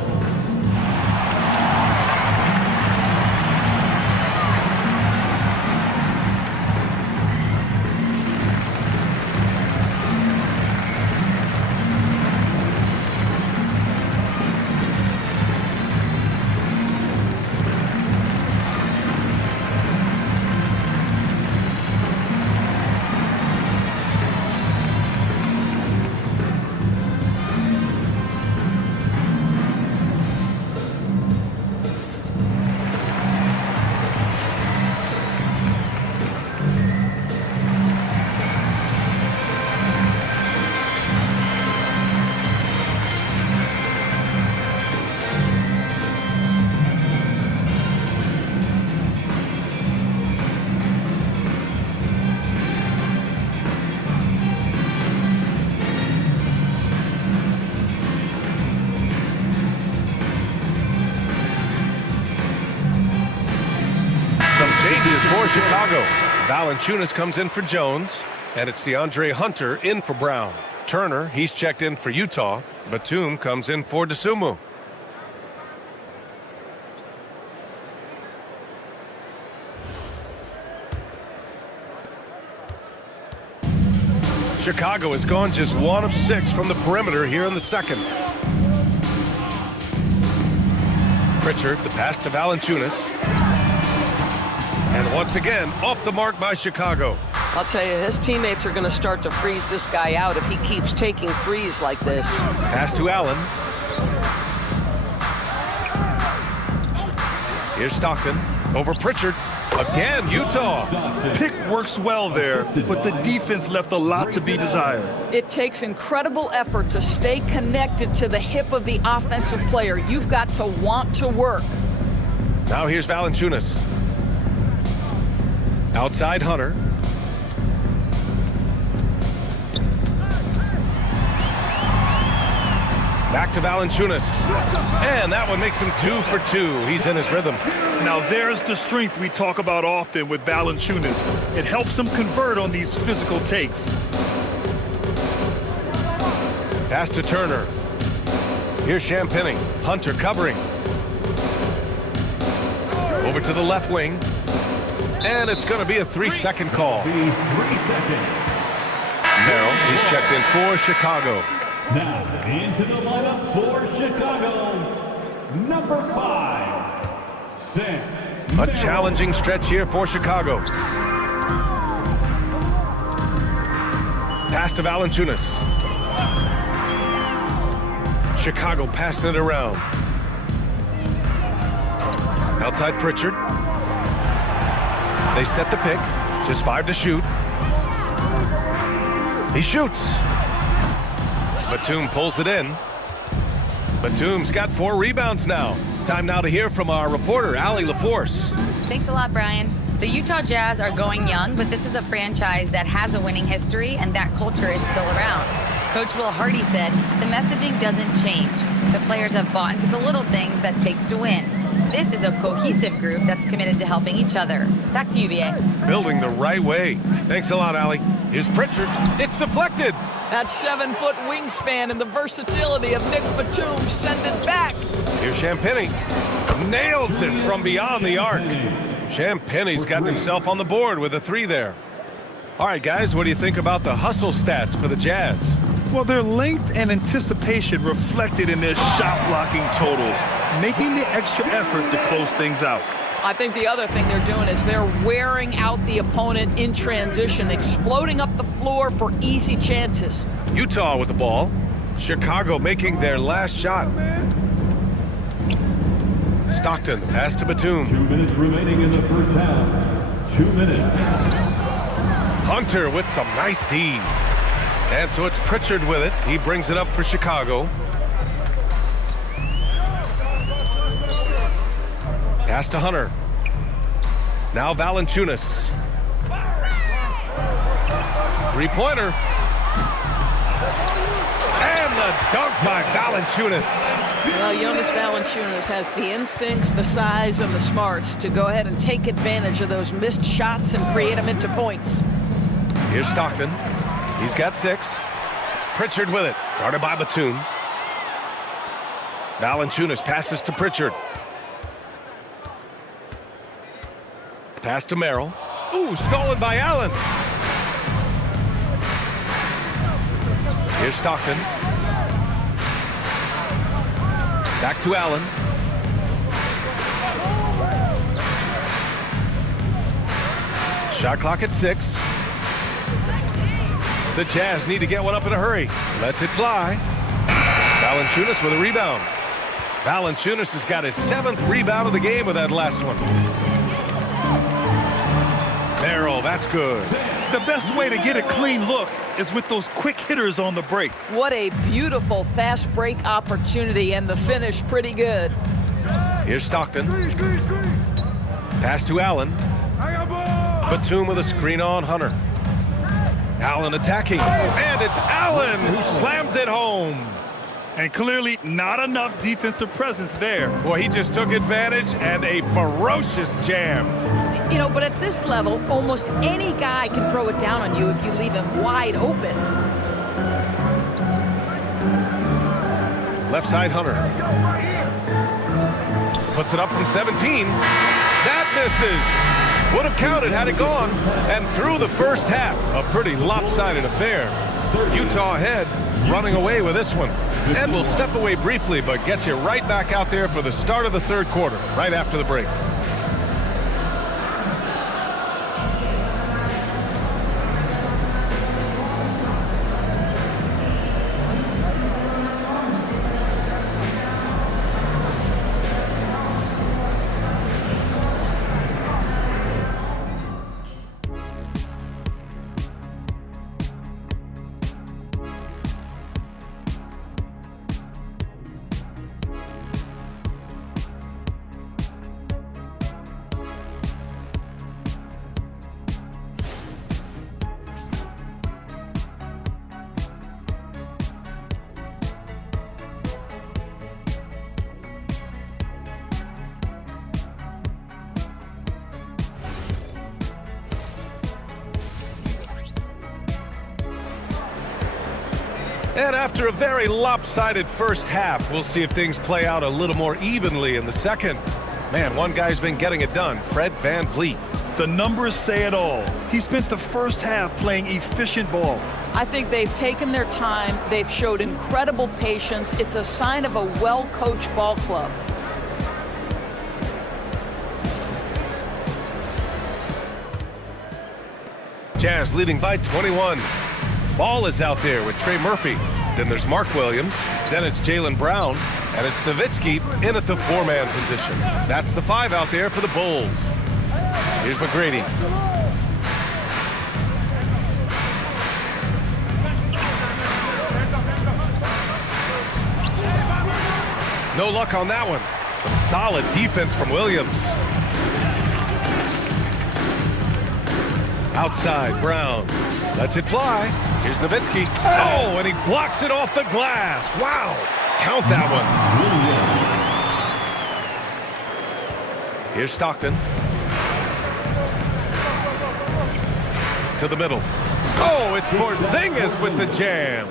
Changes for Chicago. Valanciunas comes in for Jones, and it's DeAndre Hunter in for Brown. Turner, he's checked in for Utah. Batum comes in for Dosunmu. Chicago has gone just 1 of 6 from the perimeter here in the second. Pritchard, the pass to Valanciunas. And once again, off the mark by Chicago. I'll tell you, his teammates are going to start to freeze this guy out if he keeps taking threes like this. Pass to Allen. Here's Stockton over Pritchard. Again, Utah. Pick works well there, but the defense left a lot to be desired. It takes incredible effort to stay connected to the hip of the offensive player. You've got to want to work. Now here's Valanciunas. Outside Hunter. Back to Valanciunas. And that one makes him 2 for 2. He's in his rhythm. Now there's the strength we talk about often with Valanciunas. It helps him convert on these physical takes. Pass to Turner. Here's Champagnie. Hunter covering. Over to the left wing. And it's going to be a 3-second call. 3 seconds. Merrill, he's checked in for Chicago. Now into the lineup for Chicago, number 5, Sam. A challenging stretch here for Chicago. Pass to Valanciunas. Chicago passing it around. Outside Pritchard. They set the pick. Just 5 to shoot. He shoots. Batum pulls it in. Batum's got 4 rebounds now. Time now to hear from our reporter, Allie LaForce. Thanks a lot, Brian. The Utah Jazz are going young, but this is a franchise that has a winning history, and that culture is still around. Coach Will Hardy said, the messaging doesn't change. The players have bought into the little things that takes to win. This is a cohesive group that's committed to helping each other. Back to you, BA. Building the right way. Thanks a lot, Allie. Here's Pritchard. It's deflected. That 7-foot wingspan and the versatility of Nick Batum send it back. Here's Champagnie. Nails it from beyond the arc. Champagnie's gotten himself on the board with a 3 there. All right, guys, what do you think about the hustle stats for the Jazz? Well, their length and anticipation reflected in their shot blocking totals, making the extra effort to close things out. I think the other thing they're doing is they're wearing out the opponent in transition, exploding up the floor for easy chances. Utah with the ball. Chicago making their last shot. Stockton, the pass to Batum. 2 minutes remaining in the first half. 2 minutes. Hunter with some nice D. And so it's Pritchard with it. He brings it up for Chicago. Pass to Hunter. Now Valanciunas. 3-pointer. And the dunk by Valanciunas. Well, Jonas Valanciunas has the instincts, the size, and the smarts to go ahead and take advantage of those missed shots and create them into points. Here's Stockton. He's got 6. Pritchard with it. Guarded by Batum. Valanciunas passes to Pritchard. Pass to Merrill. Ooh, stolen by Allen. Here's Stockton. Back to Allen. Shot clock at 6. The Jazz need to get one up in a hurry. Lets it fly. Valanciunas with a rebound. Valanciunas has got his 7th rebound of the game with that last one. Merrill, that's good. The best way to get a clean look is with those quick hitters on the break. What a beautiful fast break opportunity, and the finish pretty good. Here's Stockton. Pass to Allen. Batum with a screen on Hunter. Allen attacking, and it's Allen who slams it home. And clearly not enough defensive presence there. Boy, he just took advantage and a ferocious jam. You know, but at this level, almost any guy can throw it down on you if you leave him wide open. Left side Hunter. Puts it up from 17. That misses. Would have counted had it gone. And through the first half, a pretty lopsided affair. Utah ahead, running away with this one. And we'll step away briefly, but get you right back out there for the start of the third quarter, right after the break. And after a very lopsided first half, we'll see if things play out a little more evenly in the second. Man, one guy's been getting it done, Fred VanVleet. The numbers say it all. He spent the first half playing efficient ball. I think they've taken their time. They've showed incredible patience. It's a sign of a well-coached ball club. Jazz leading by 21. Ball is out there with Trey Murphy. Then there's Mark Williams. Then it's Jaylen Brown. And it's Nowitzki in at the four-man position. That's the 5 out there for the Bulls. Here's McGrady. No luck on that one. Some solid defense from Williams. Outside, Brown lets it fly. Here's Nowitzki. Oh, and he blocks it off the glass. Wow. Count that one. Here's Stockton. To the middle. Oh, it's Porzingis with the jam.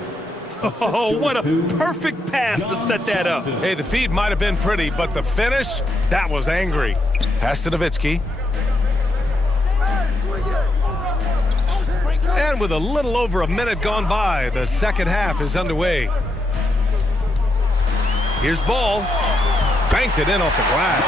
Oh, what a perfect pass to set that up. Hey, the feed might have been pretty, but the finish, that was angry. Pass to Nowitzki. And with a little over a minute gone by, the second half is underway. Here's Ball. Banked it in off the glass.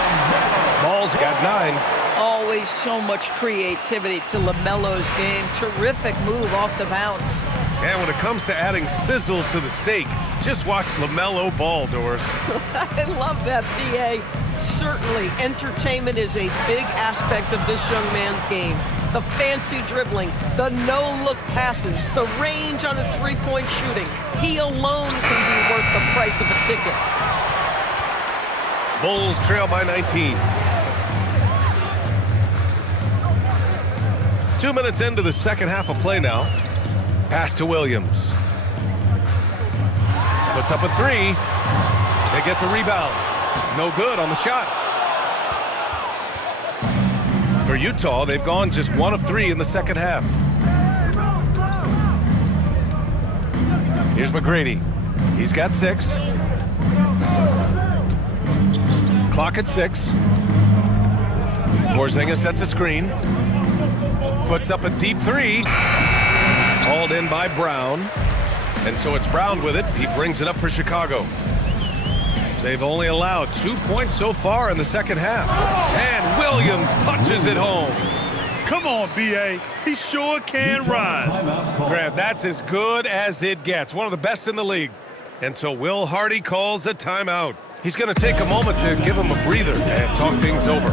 Ball's got 9. Always so much creativity to LaMelo's game. Terrific move off the bounce. And when it comes to adding sizzle to the steak, just watch LaMelo Ball, Doris. I love that, B.A. Certainly, entertainment is a big aspect of this young man's game. The fancy dribbling, the no-look passes, the range on his three-point shooting. He alone can be worth the price of a ticket. Bulls trail by 19. 2 minutes into the second half of play now. Pass to Williams. Puts up a 3. They get the rebound. No good on the shot. For Utah, they've gone just 1 of 3 in the second half. Here's McGrady. He's got 6. Clock at 6. Porzingis sets a screen. Puts up a deep 3. Hauled in by Brown. And so it's Brown with it. He brings it up for Chicago. They've only allowed 2 points so far in the second half. And Williams punches it home. Come on, B.A. He sure can rise. Grant, that's as good as it gets. One of the best in the league. And so Will Hardy calls the timeout. He's going to take a moment to give him a breather and talk things over.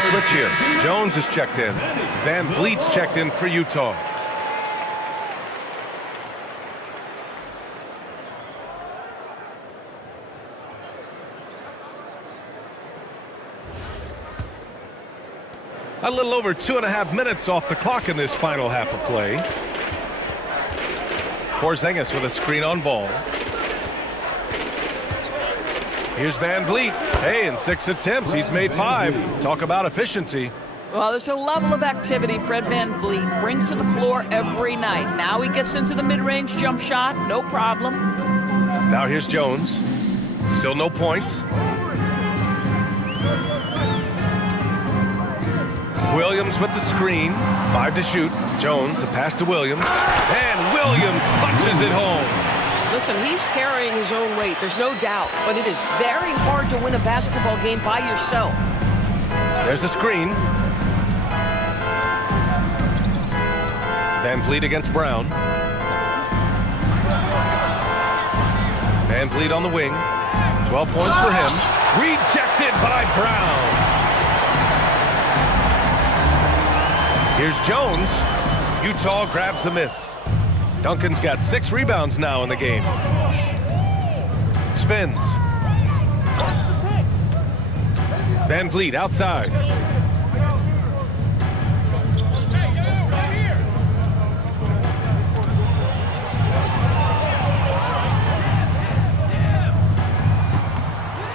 a switch here. Jones is checked in. Van Vliet's checked in for Utah. A little over 2.5 minutes off the clock in this final half of play. Porzingis with a screen on ball. Here's Van Vliet. Hey, in 6 attempts, he's made 5. Talk about efficiency. Well, there's a level of activity Fred Van Vliet brings to the floor every night. Now he gets into the mid-range jump shot, no problem. Now here's Jones. Still no points. Williams with the screen. 5 to shoot. Jones, the pass to Williams. And Williams punches it home. Listen, he's carrying his own weight, there's no doubt, but it is very hard to win a basketball game by yourself. There's a screen. Van Vliet against Brown. Van Vliet on the wing. 12 points for him. Rejected by Brown. Here's Jones. Utah grabs the miss. Duncan's got 6 rebounds now in the game. Spins. Van Vliet outside.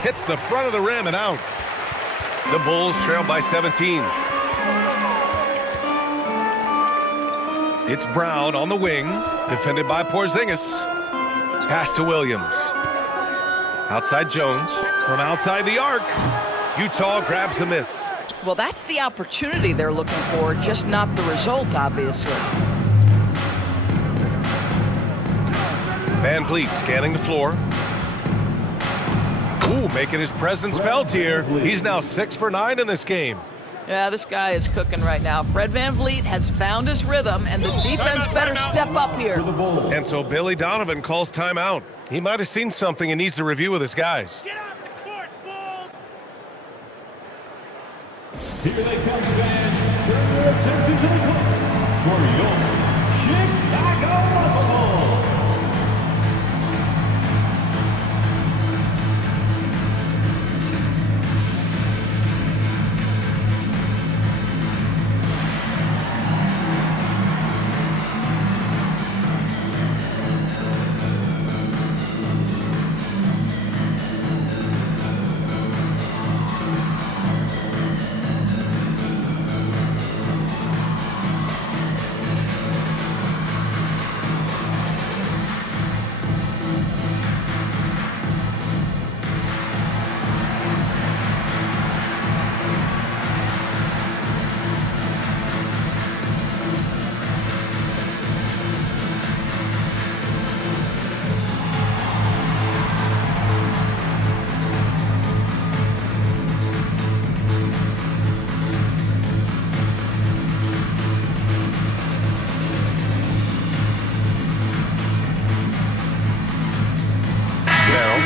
Hits the front of the rim and out. The Bulls trail by 17. It's Brown on the wing, defended by Porzingis. Pass to Williams. Outside Jones. From outside the arc, Utah grabs the miss. Well, that's the opportunity they're looking for, just not the result, obviously. Van Vliet scanning the floor. Ooh, making his presence felt here. He's now 6 for 9 in this game. Yeah, this guy is cooking right now. Fred Van Vliet has found his rhythm, and the defense better step up here. And so Billy Donovan calls timeout. He might have seen something and needs to review with his guys. Get off the court, Bulls! Here they come, fans. Turn your attention to the court for your Chicago Bulls.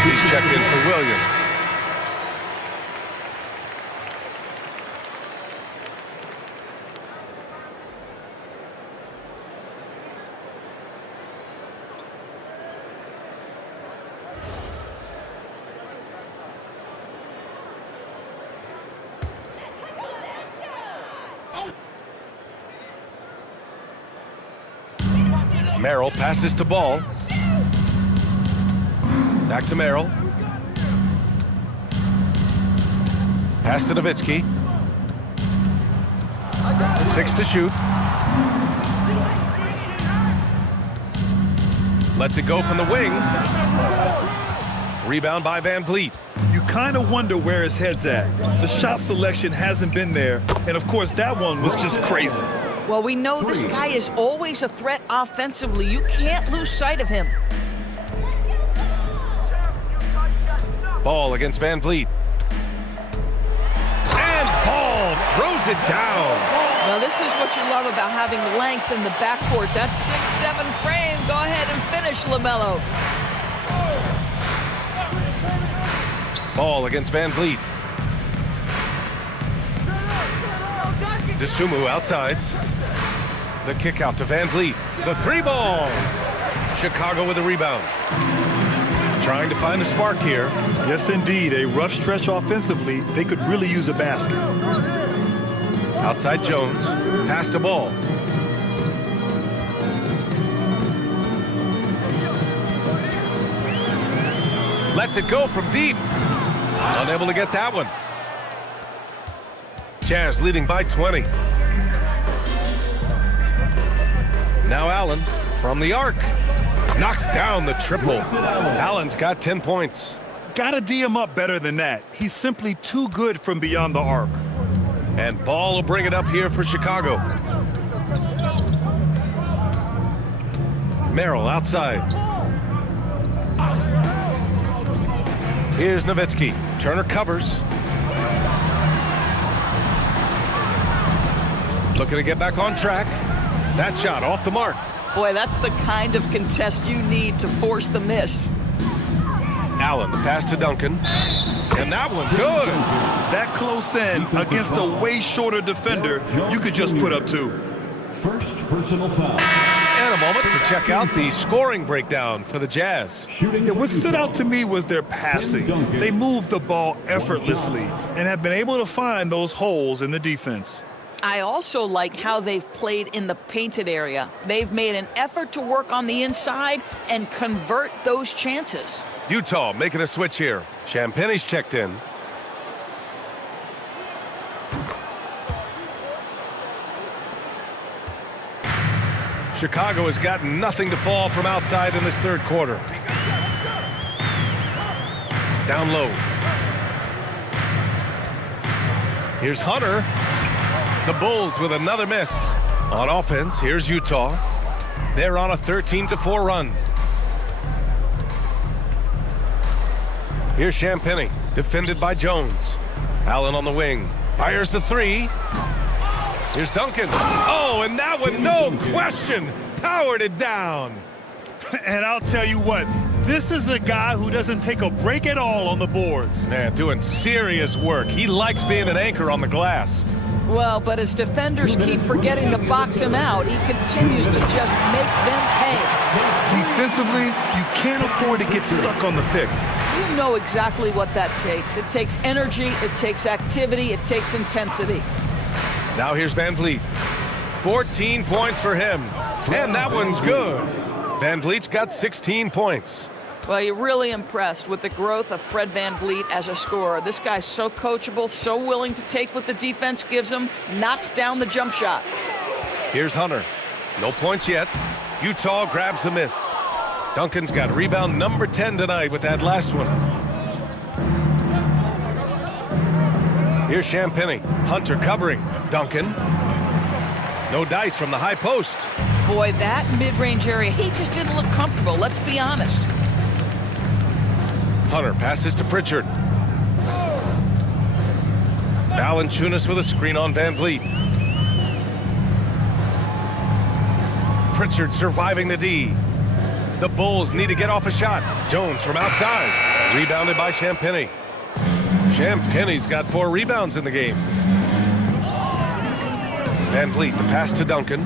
He's checked in for Williams. Merrill passes to Ball. Back to Merrill. Pass to Nowitzki. 6 to shoot. Lets it go from the wing. Rebound by Van Vliet. You kind of wonder where his head's at. The shot selection hasn't been there, and of course that one was just crazy. Well, we know this guy is always a threat offensively. You can't lose sight of him. Ball against Van Vliet. And Ball throws it down. Well, this is what you love about having length in the backcourt. That 6'7" frame. Go ahead and finish, LaMelo. Ball against Van Vliet. DeSumo outside. The kick out to Van Vliet. The three ball. Chicago with a rebound. Trying to find a spark here. Yes, indeed. A rough stretch offensively. They could really use a basket. Outside Jones. Pass the ball. Lets it go from deep. Unable to get that one. Jazz leading by 20. Now Allen from the arc. Knocks down the triple. Allen's got 10 points. Gotta D him up better than that. He's simply too good from beyond the arc. And Ball will bring it up here for Chicago. Merrill outside. Here's Nowitzki. Turner covers. Looking to get back on track. That shot off the mark. Boy, that's the kind of contest you need to force the miss. Allen, the pass to Duncan. And that one, good. That close in against a way shorter defender, you could just put up two. First personal foul. And a moment to check out the scoring breakdown for the Jazz. Yeah, what stood out to me was their passing. They moved the ball effortlessly and have been able to find those holes in the defense. I also like how they've played in the painted area. They've made an effort to work on the inside and convert those chances. Utah making a switch here. Champagne's checked in. Chicago has got nothing to fall from outside in this third quarter. Down low. Here's Hunter. The Bulls with another miss. On offense, here's Utah. They're on a 13-4 run. Here's Champagnie, defended by Jones. Allen on the wing. Fires the three. Here's Duncan. Oh, and that one, no question, powered it down. And I'll tell you what, this is a guy who doesn't take a break at all on the boards. Man, doing serious work. He likes being an anchor on the glass. Well, but as defenders keep forgetting to box him out, he continues to just make them pay. Defensively, you can't afford to get stuck on the pick. You know exactly what that takes. It takes energy, it takes activity, it takes intensity. Now here's Van Vliet. 14 points for him. And that one's good. Van Vliet's got 16 points. Well, you're really impressed with the growth of Fred Van Vliet as a scorer. This guy's so coachable, so willing to take what the defense gives him, knocks down the jump shot. Here's Hunter. No points yet. Utah grabs the miss. Duncan's got rebound number 10 tonight with that last one. Here's Champagnie. Hunter covering. Duncan. No dice from the high post. Boy, that mid-range area, he just didn't look comfortable, let's be honest. Hunter passes to Pritchard. Valanciunas with a screen on Van Vliet. Pritchard surviving the D. The Bulls need to get off a shot. Jones from outside. Rebounded by Champagnie. Champagnie's got 4 rebounds in the game. Van Vliet, the pass to Duncan.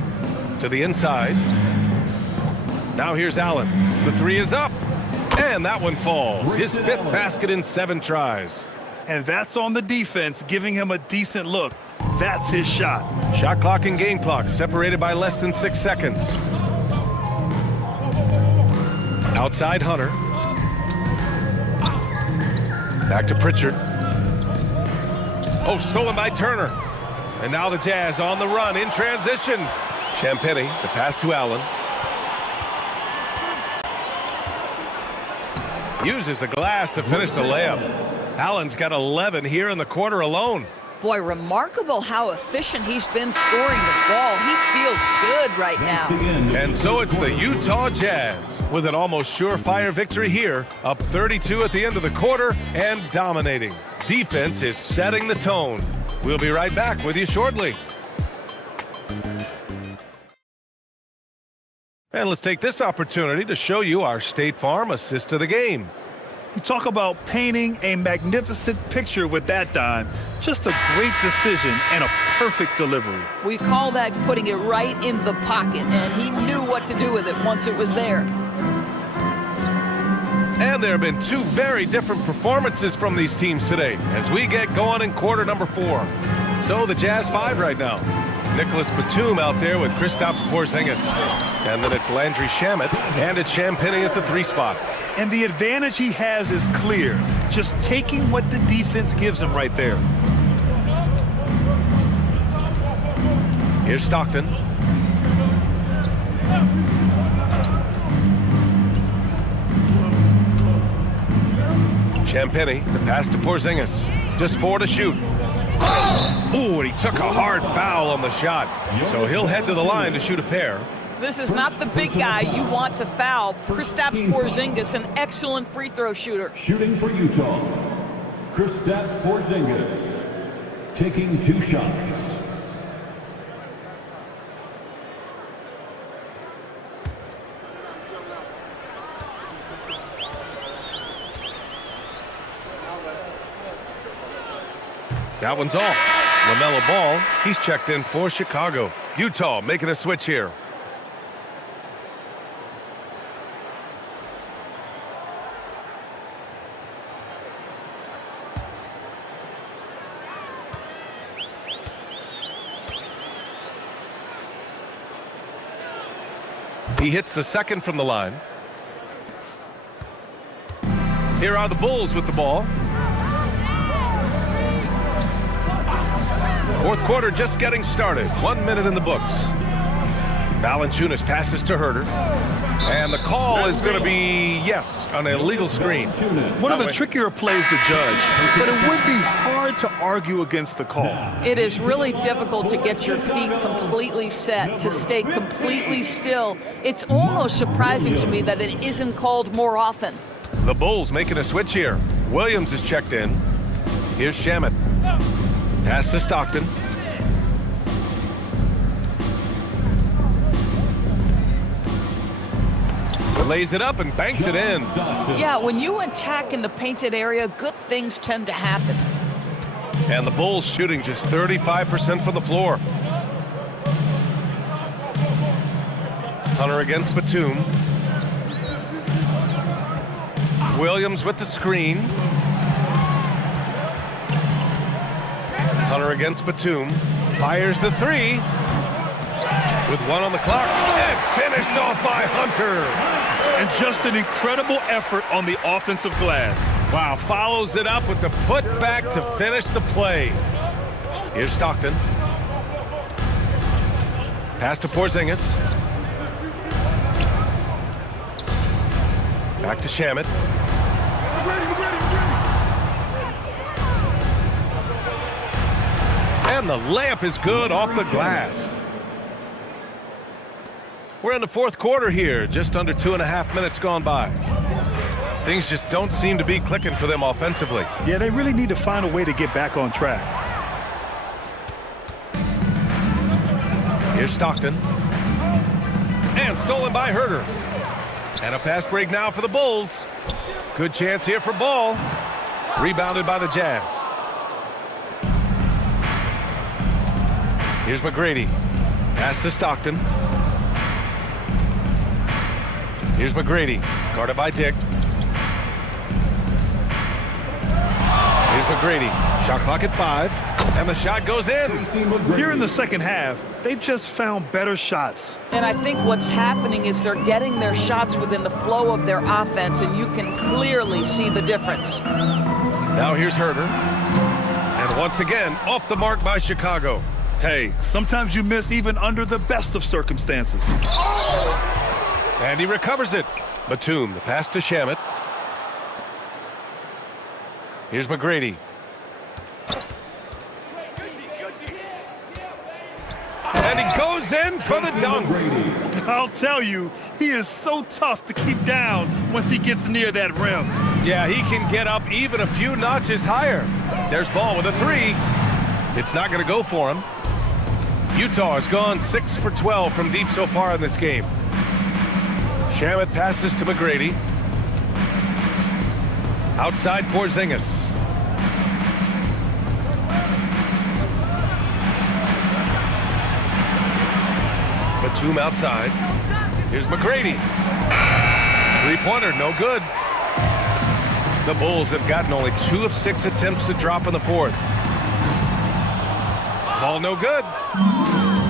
To the inside. Now here's Allen. The three is up. And that one falls. His 5th basket in 7 tries. And that's on the defense, giving him a decent look. That's his shot. Shot clock and game clock separated by less than 6 seconds. Outside Hunter. Back to Pritchard. Oh, stolen by Turner. And now the Jazz on the run in transition. Champagnie, the pass to Allen. Uses the glass to finish the layup. Allen's got 11 here in the quarter alone. Boy, remarkable how efficient he's been scoring the ball. He feels good right now. And so it's the Utah Jazz with an almost surefire victory here, up 32 at the end of the quarter and dominating. Defense is setting the tone. We'll be right back with you shortly. And let's take this opportunity to show you our State Farm assist of the game. You talk about painting a magnificent picture with that dime. Just a great decision and a perfect delivery. We call that putting it right in the pocket, and he knew what to do with it once it was there. And there have been two very different performances from these teams today as we get going in quarter number 4. So the Jazz 5 right now. Nicholas Batum out there with Kristaps Porzingis. And then it's Landry Shamet, and it's Champagnie at the 3 spot. And the advantage he has is clear. Just taking what the defense gives him right there. Here's Stockton. Champagnie, the pass to Porzingis. Just 4 to shoot. Ooh, and he took a hard foul on the shot. So he'll head to the line to shoot a pair. This is not the big guy you want to foul. Kristaps Porzingis, an excellent free throw shooter. Shooting for Utah, Kristaps Porzingis, taking 2 shots. That one's off. LaMelo Ball, he's checked in for Chicago. Utah making a switch here. He hits the second from the line. Here are the Bulls with the ball. Fourth quarter just getting started. 1 minute in the books. Valanciunas passes to Herter. And the call is going to be, yes, an illegal screen. One of the trickier plays to judge, but it would be hard to argue against the call. It is really difficult to get your feet completely set, to stay completely still. It's almost surprising to me that it isn't called more often. The Bulls making a switch here. Williams is checked in. Here's Shamet. Pass to Stockton. Lays it up and banks it in. Yeah, when you attack in the painted area, good things tend to happen. And the Bulls shooting just 35% from the floor. Hunter against Batum. Williams with the screen. Hunter against Batum. Fires the 3. With 1 on the clock. And finished off by Hunter. And just an incredible effort on the offensive glass. Wow, follows it up with the putback to finish the play. Here's Stockton. Pass to Porzingis. Back to Shamet. And the layup is good off the glass. We're in the fourth quarter here, just under 2.5 minutes gone by. Things just don't seem to be clicking for them offensively. Yeah, they really need to find a way to get back on track. Here's Stockton. And stolen by Herter. And a fast break now for the Bulls. Good chance here for Ball. Rebounded by the Jazz. Here's McGrady. Pass to Stockton. Here's McGrady, guarded by Dick. Here's McGrady, shot clock at 5, and the shot goes in. Here in the second half, they've just found better shots. And I think what's happening is they're getting their shots within the flow of their offense, and you can clearly see the difference. Now here's Herter. And once again, off the mark by Chicago. Hey, sometimes you miss even under the best of circumstances. And he recovers it. Batum, the pass to Shamet. Here's McGrady. And he goes in for the dunk. I'll tell you, he is so tough to keep down once he gets near that rim. Yeah, he can get up even a few notches higher. There's Ball with a 3. It's not going to go for him. Utah has gone 6 for 12 from deep so far in this game. Shamet passes to McGrady. Outside Porzingis. Batum outside. Here's McGrady. Three-pointer, no good. The Bulls have gotten only 2 of 6 attempts to drop in the fourth. Ball no good.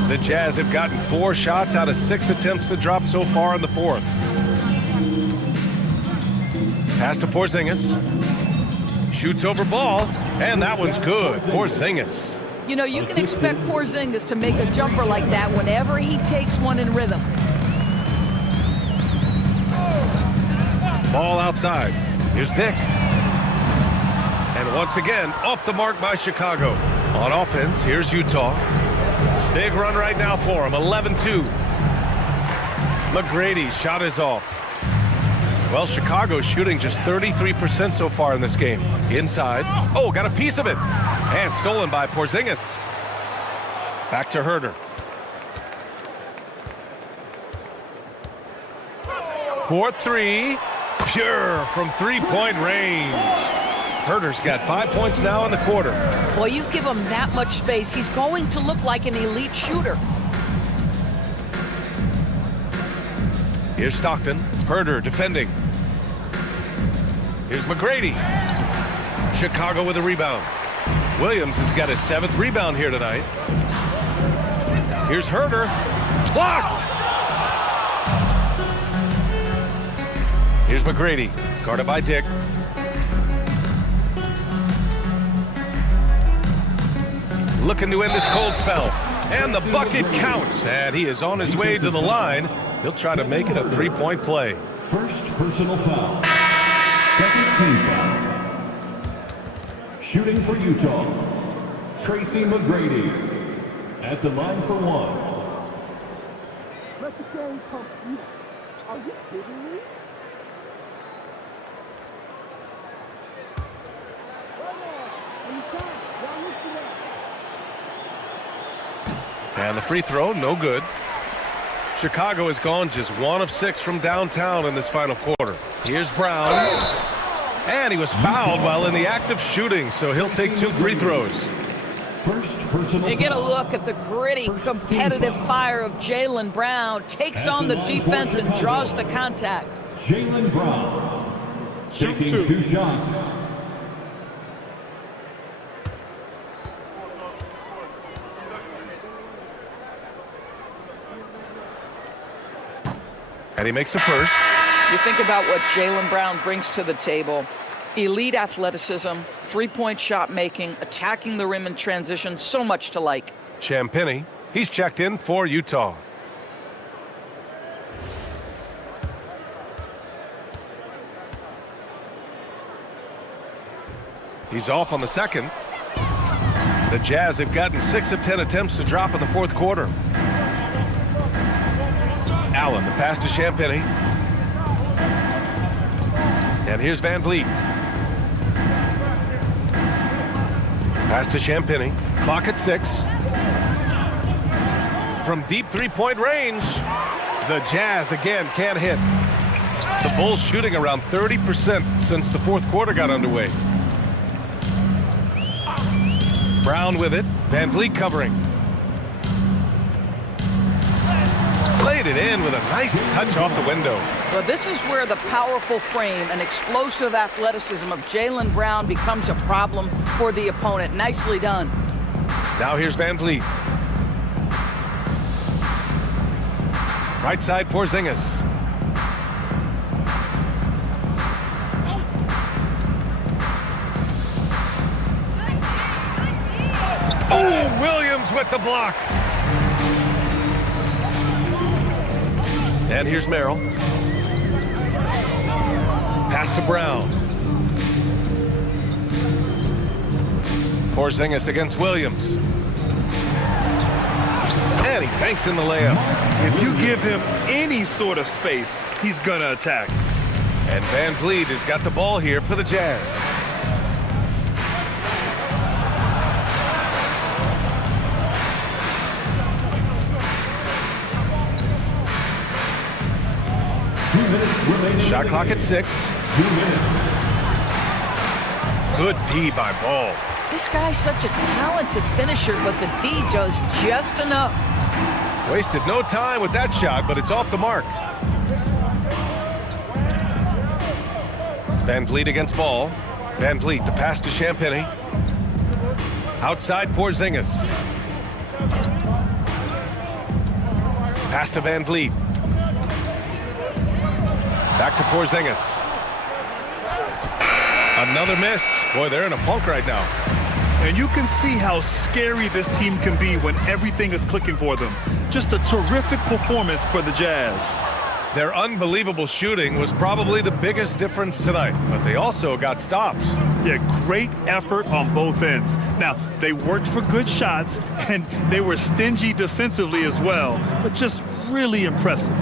The Jazz have gotten 4 shots out of 6 attempts to drop so far in the fourth. Pass to Porzingis. Shoots over ball, and that one's good. Porzingis. You know, you can expect Porzingis to make a jumper like that whenever he takes one in rhythm. Ball outside. Here's Dick. And once again, off the mark by Chicago. On offense, here's Utah. Big run right now for him, 11-2. McGrady shot is off. Well, Chicago's shooting just 33% so far in this game. Inside. Oh, got a piece of it. And stolen by Porzingis. Back to Herder. 4-3. Pure from three-point range. Herder's got 5 points now in the quarter. Well, you give him that much space, he's going to look like an elite shooter. Here's Stockton. Herder defending. Here's McGrady. Chicago with a rebound. Williams has got his 7th rebound here tonight. Here's Herder. Blocked! Here's McGrady. Guarded by Dick. Looking to end this cold spell. And the bucket counts. And he is on his way to the line. He'll try to make it a 3-point play. First personal foul. Second team foul. Shooting for Utah, Tracy McGrady at the line for 1. Let the game complete. Are you kidding me? And the free throw, no good. Chicago has gone just 1 of 6 from downtown in this final quarter. Here's Brown. And he was fouled while in the act of shooting, so he'll take 2 free throws. First personal You get a look at the gritty, competitive fire of Jaylen Brown. Takes on the defense and draws the contact. Jaylen Brown taking 2 shots. And he makes a first. You think about what Jaylen Brown brings to the table. Elite athleticism, 3-point shot making, attacking the rim in transition, so much to like. Champagnie, he's checked in for Utah. He's off on the second. The Jazz have gotten 6 of 10 attempts to drop in the fourth quarter. Allen, the pass to Champagnie. And here's Van Vliet. Pass to Champagnie. Clock at 6. From deep 3-point range, the Jazz again can't hit. The Bulls shooting around 30% since the fourth quarter got underway. Brown with it. Van Vliet covering. Played it in with a nice touch off the window. Well, this is where the powerful frame and explosive athleticism of Jaylen Brown becomes a problem for the opponent. Nicely done. Now here's Van Vliet. Right side Porzingis. Oh, Williams with the block. And here's Merrill. Pass to Brown. Porzingis against Williams. And he banks in the layup. If you give him any sort of space, he's going to attack. And Van Vliet has got the ball here for the Jazz. Shot clock at 6. Good D by Ball. This guy's such a talented finisher, but the D does just enough. Wasted no time with that shot, but it's off the mark. Van Vliet against Ball. Van Vliet, the pass to Champagny. Outside Porzingis. Pass to Van Vliet. Back to Porzingis. Another miss. Boy, they're in a funk right now. And you can see how scary this team can be when everything is clicking for them. Just a terrific performance for the Jazz. Their unbelievable shooting was probably the biggest difference tonight, but they also got stops. Yeah, great effort on both ends. Now, they worked for good shots, and they were stingy defensively as well, but just really impressive.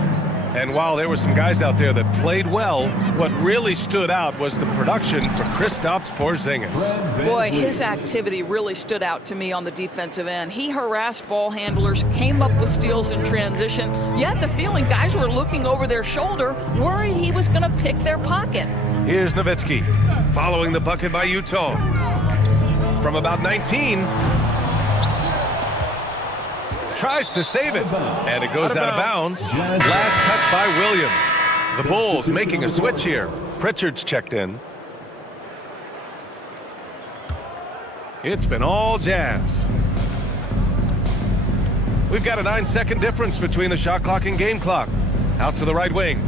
And while there were some guys out there that played well, what really stood out was the production for Kristaps Porzingis. Boy, his activity really stood out to me on the defensive end. He harassed ball handlers, came up with steals in transition. You had the feeling guys were looking over their shoulder, worried he was going to pick their pocket. Here's Nowitzki, following the bucket by Utah. From about 19, tries to save it, and it goes out of bounds. Last touch by Williams. The Bulls making a switch here. Pritchard's checked in. It's been all Jazz. We've got a 9-second difference between the shot clock and game clock. Out to the right wing.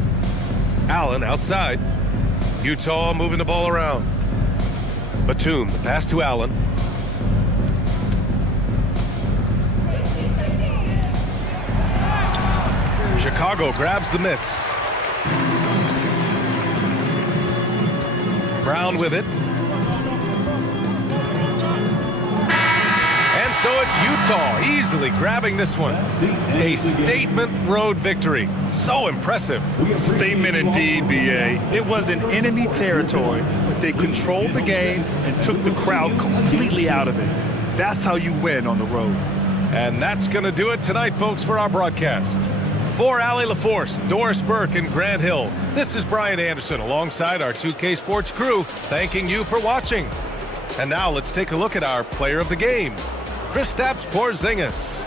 Allen outside. Utah moving the ball around. Batum, the pass to Allen. Chicago grabs the miss. Brown with it. And so it's Utah easily grabbing this one. A statement road victory. So impressive. Statement indeed, B.A. It was in enemy territory, but they controlled the game and took the crowd completely out of it. That's how you win on the road. And that's going to do it tonight, folks, for our broadcast. For Allie LaForce, Doris Burke, and Grant Hill, this is Brian Anderson alongside our 2K Sports crew, thanking you for watching. And now let's take a look at our player of the game, Kristaps Porzingis.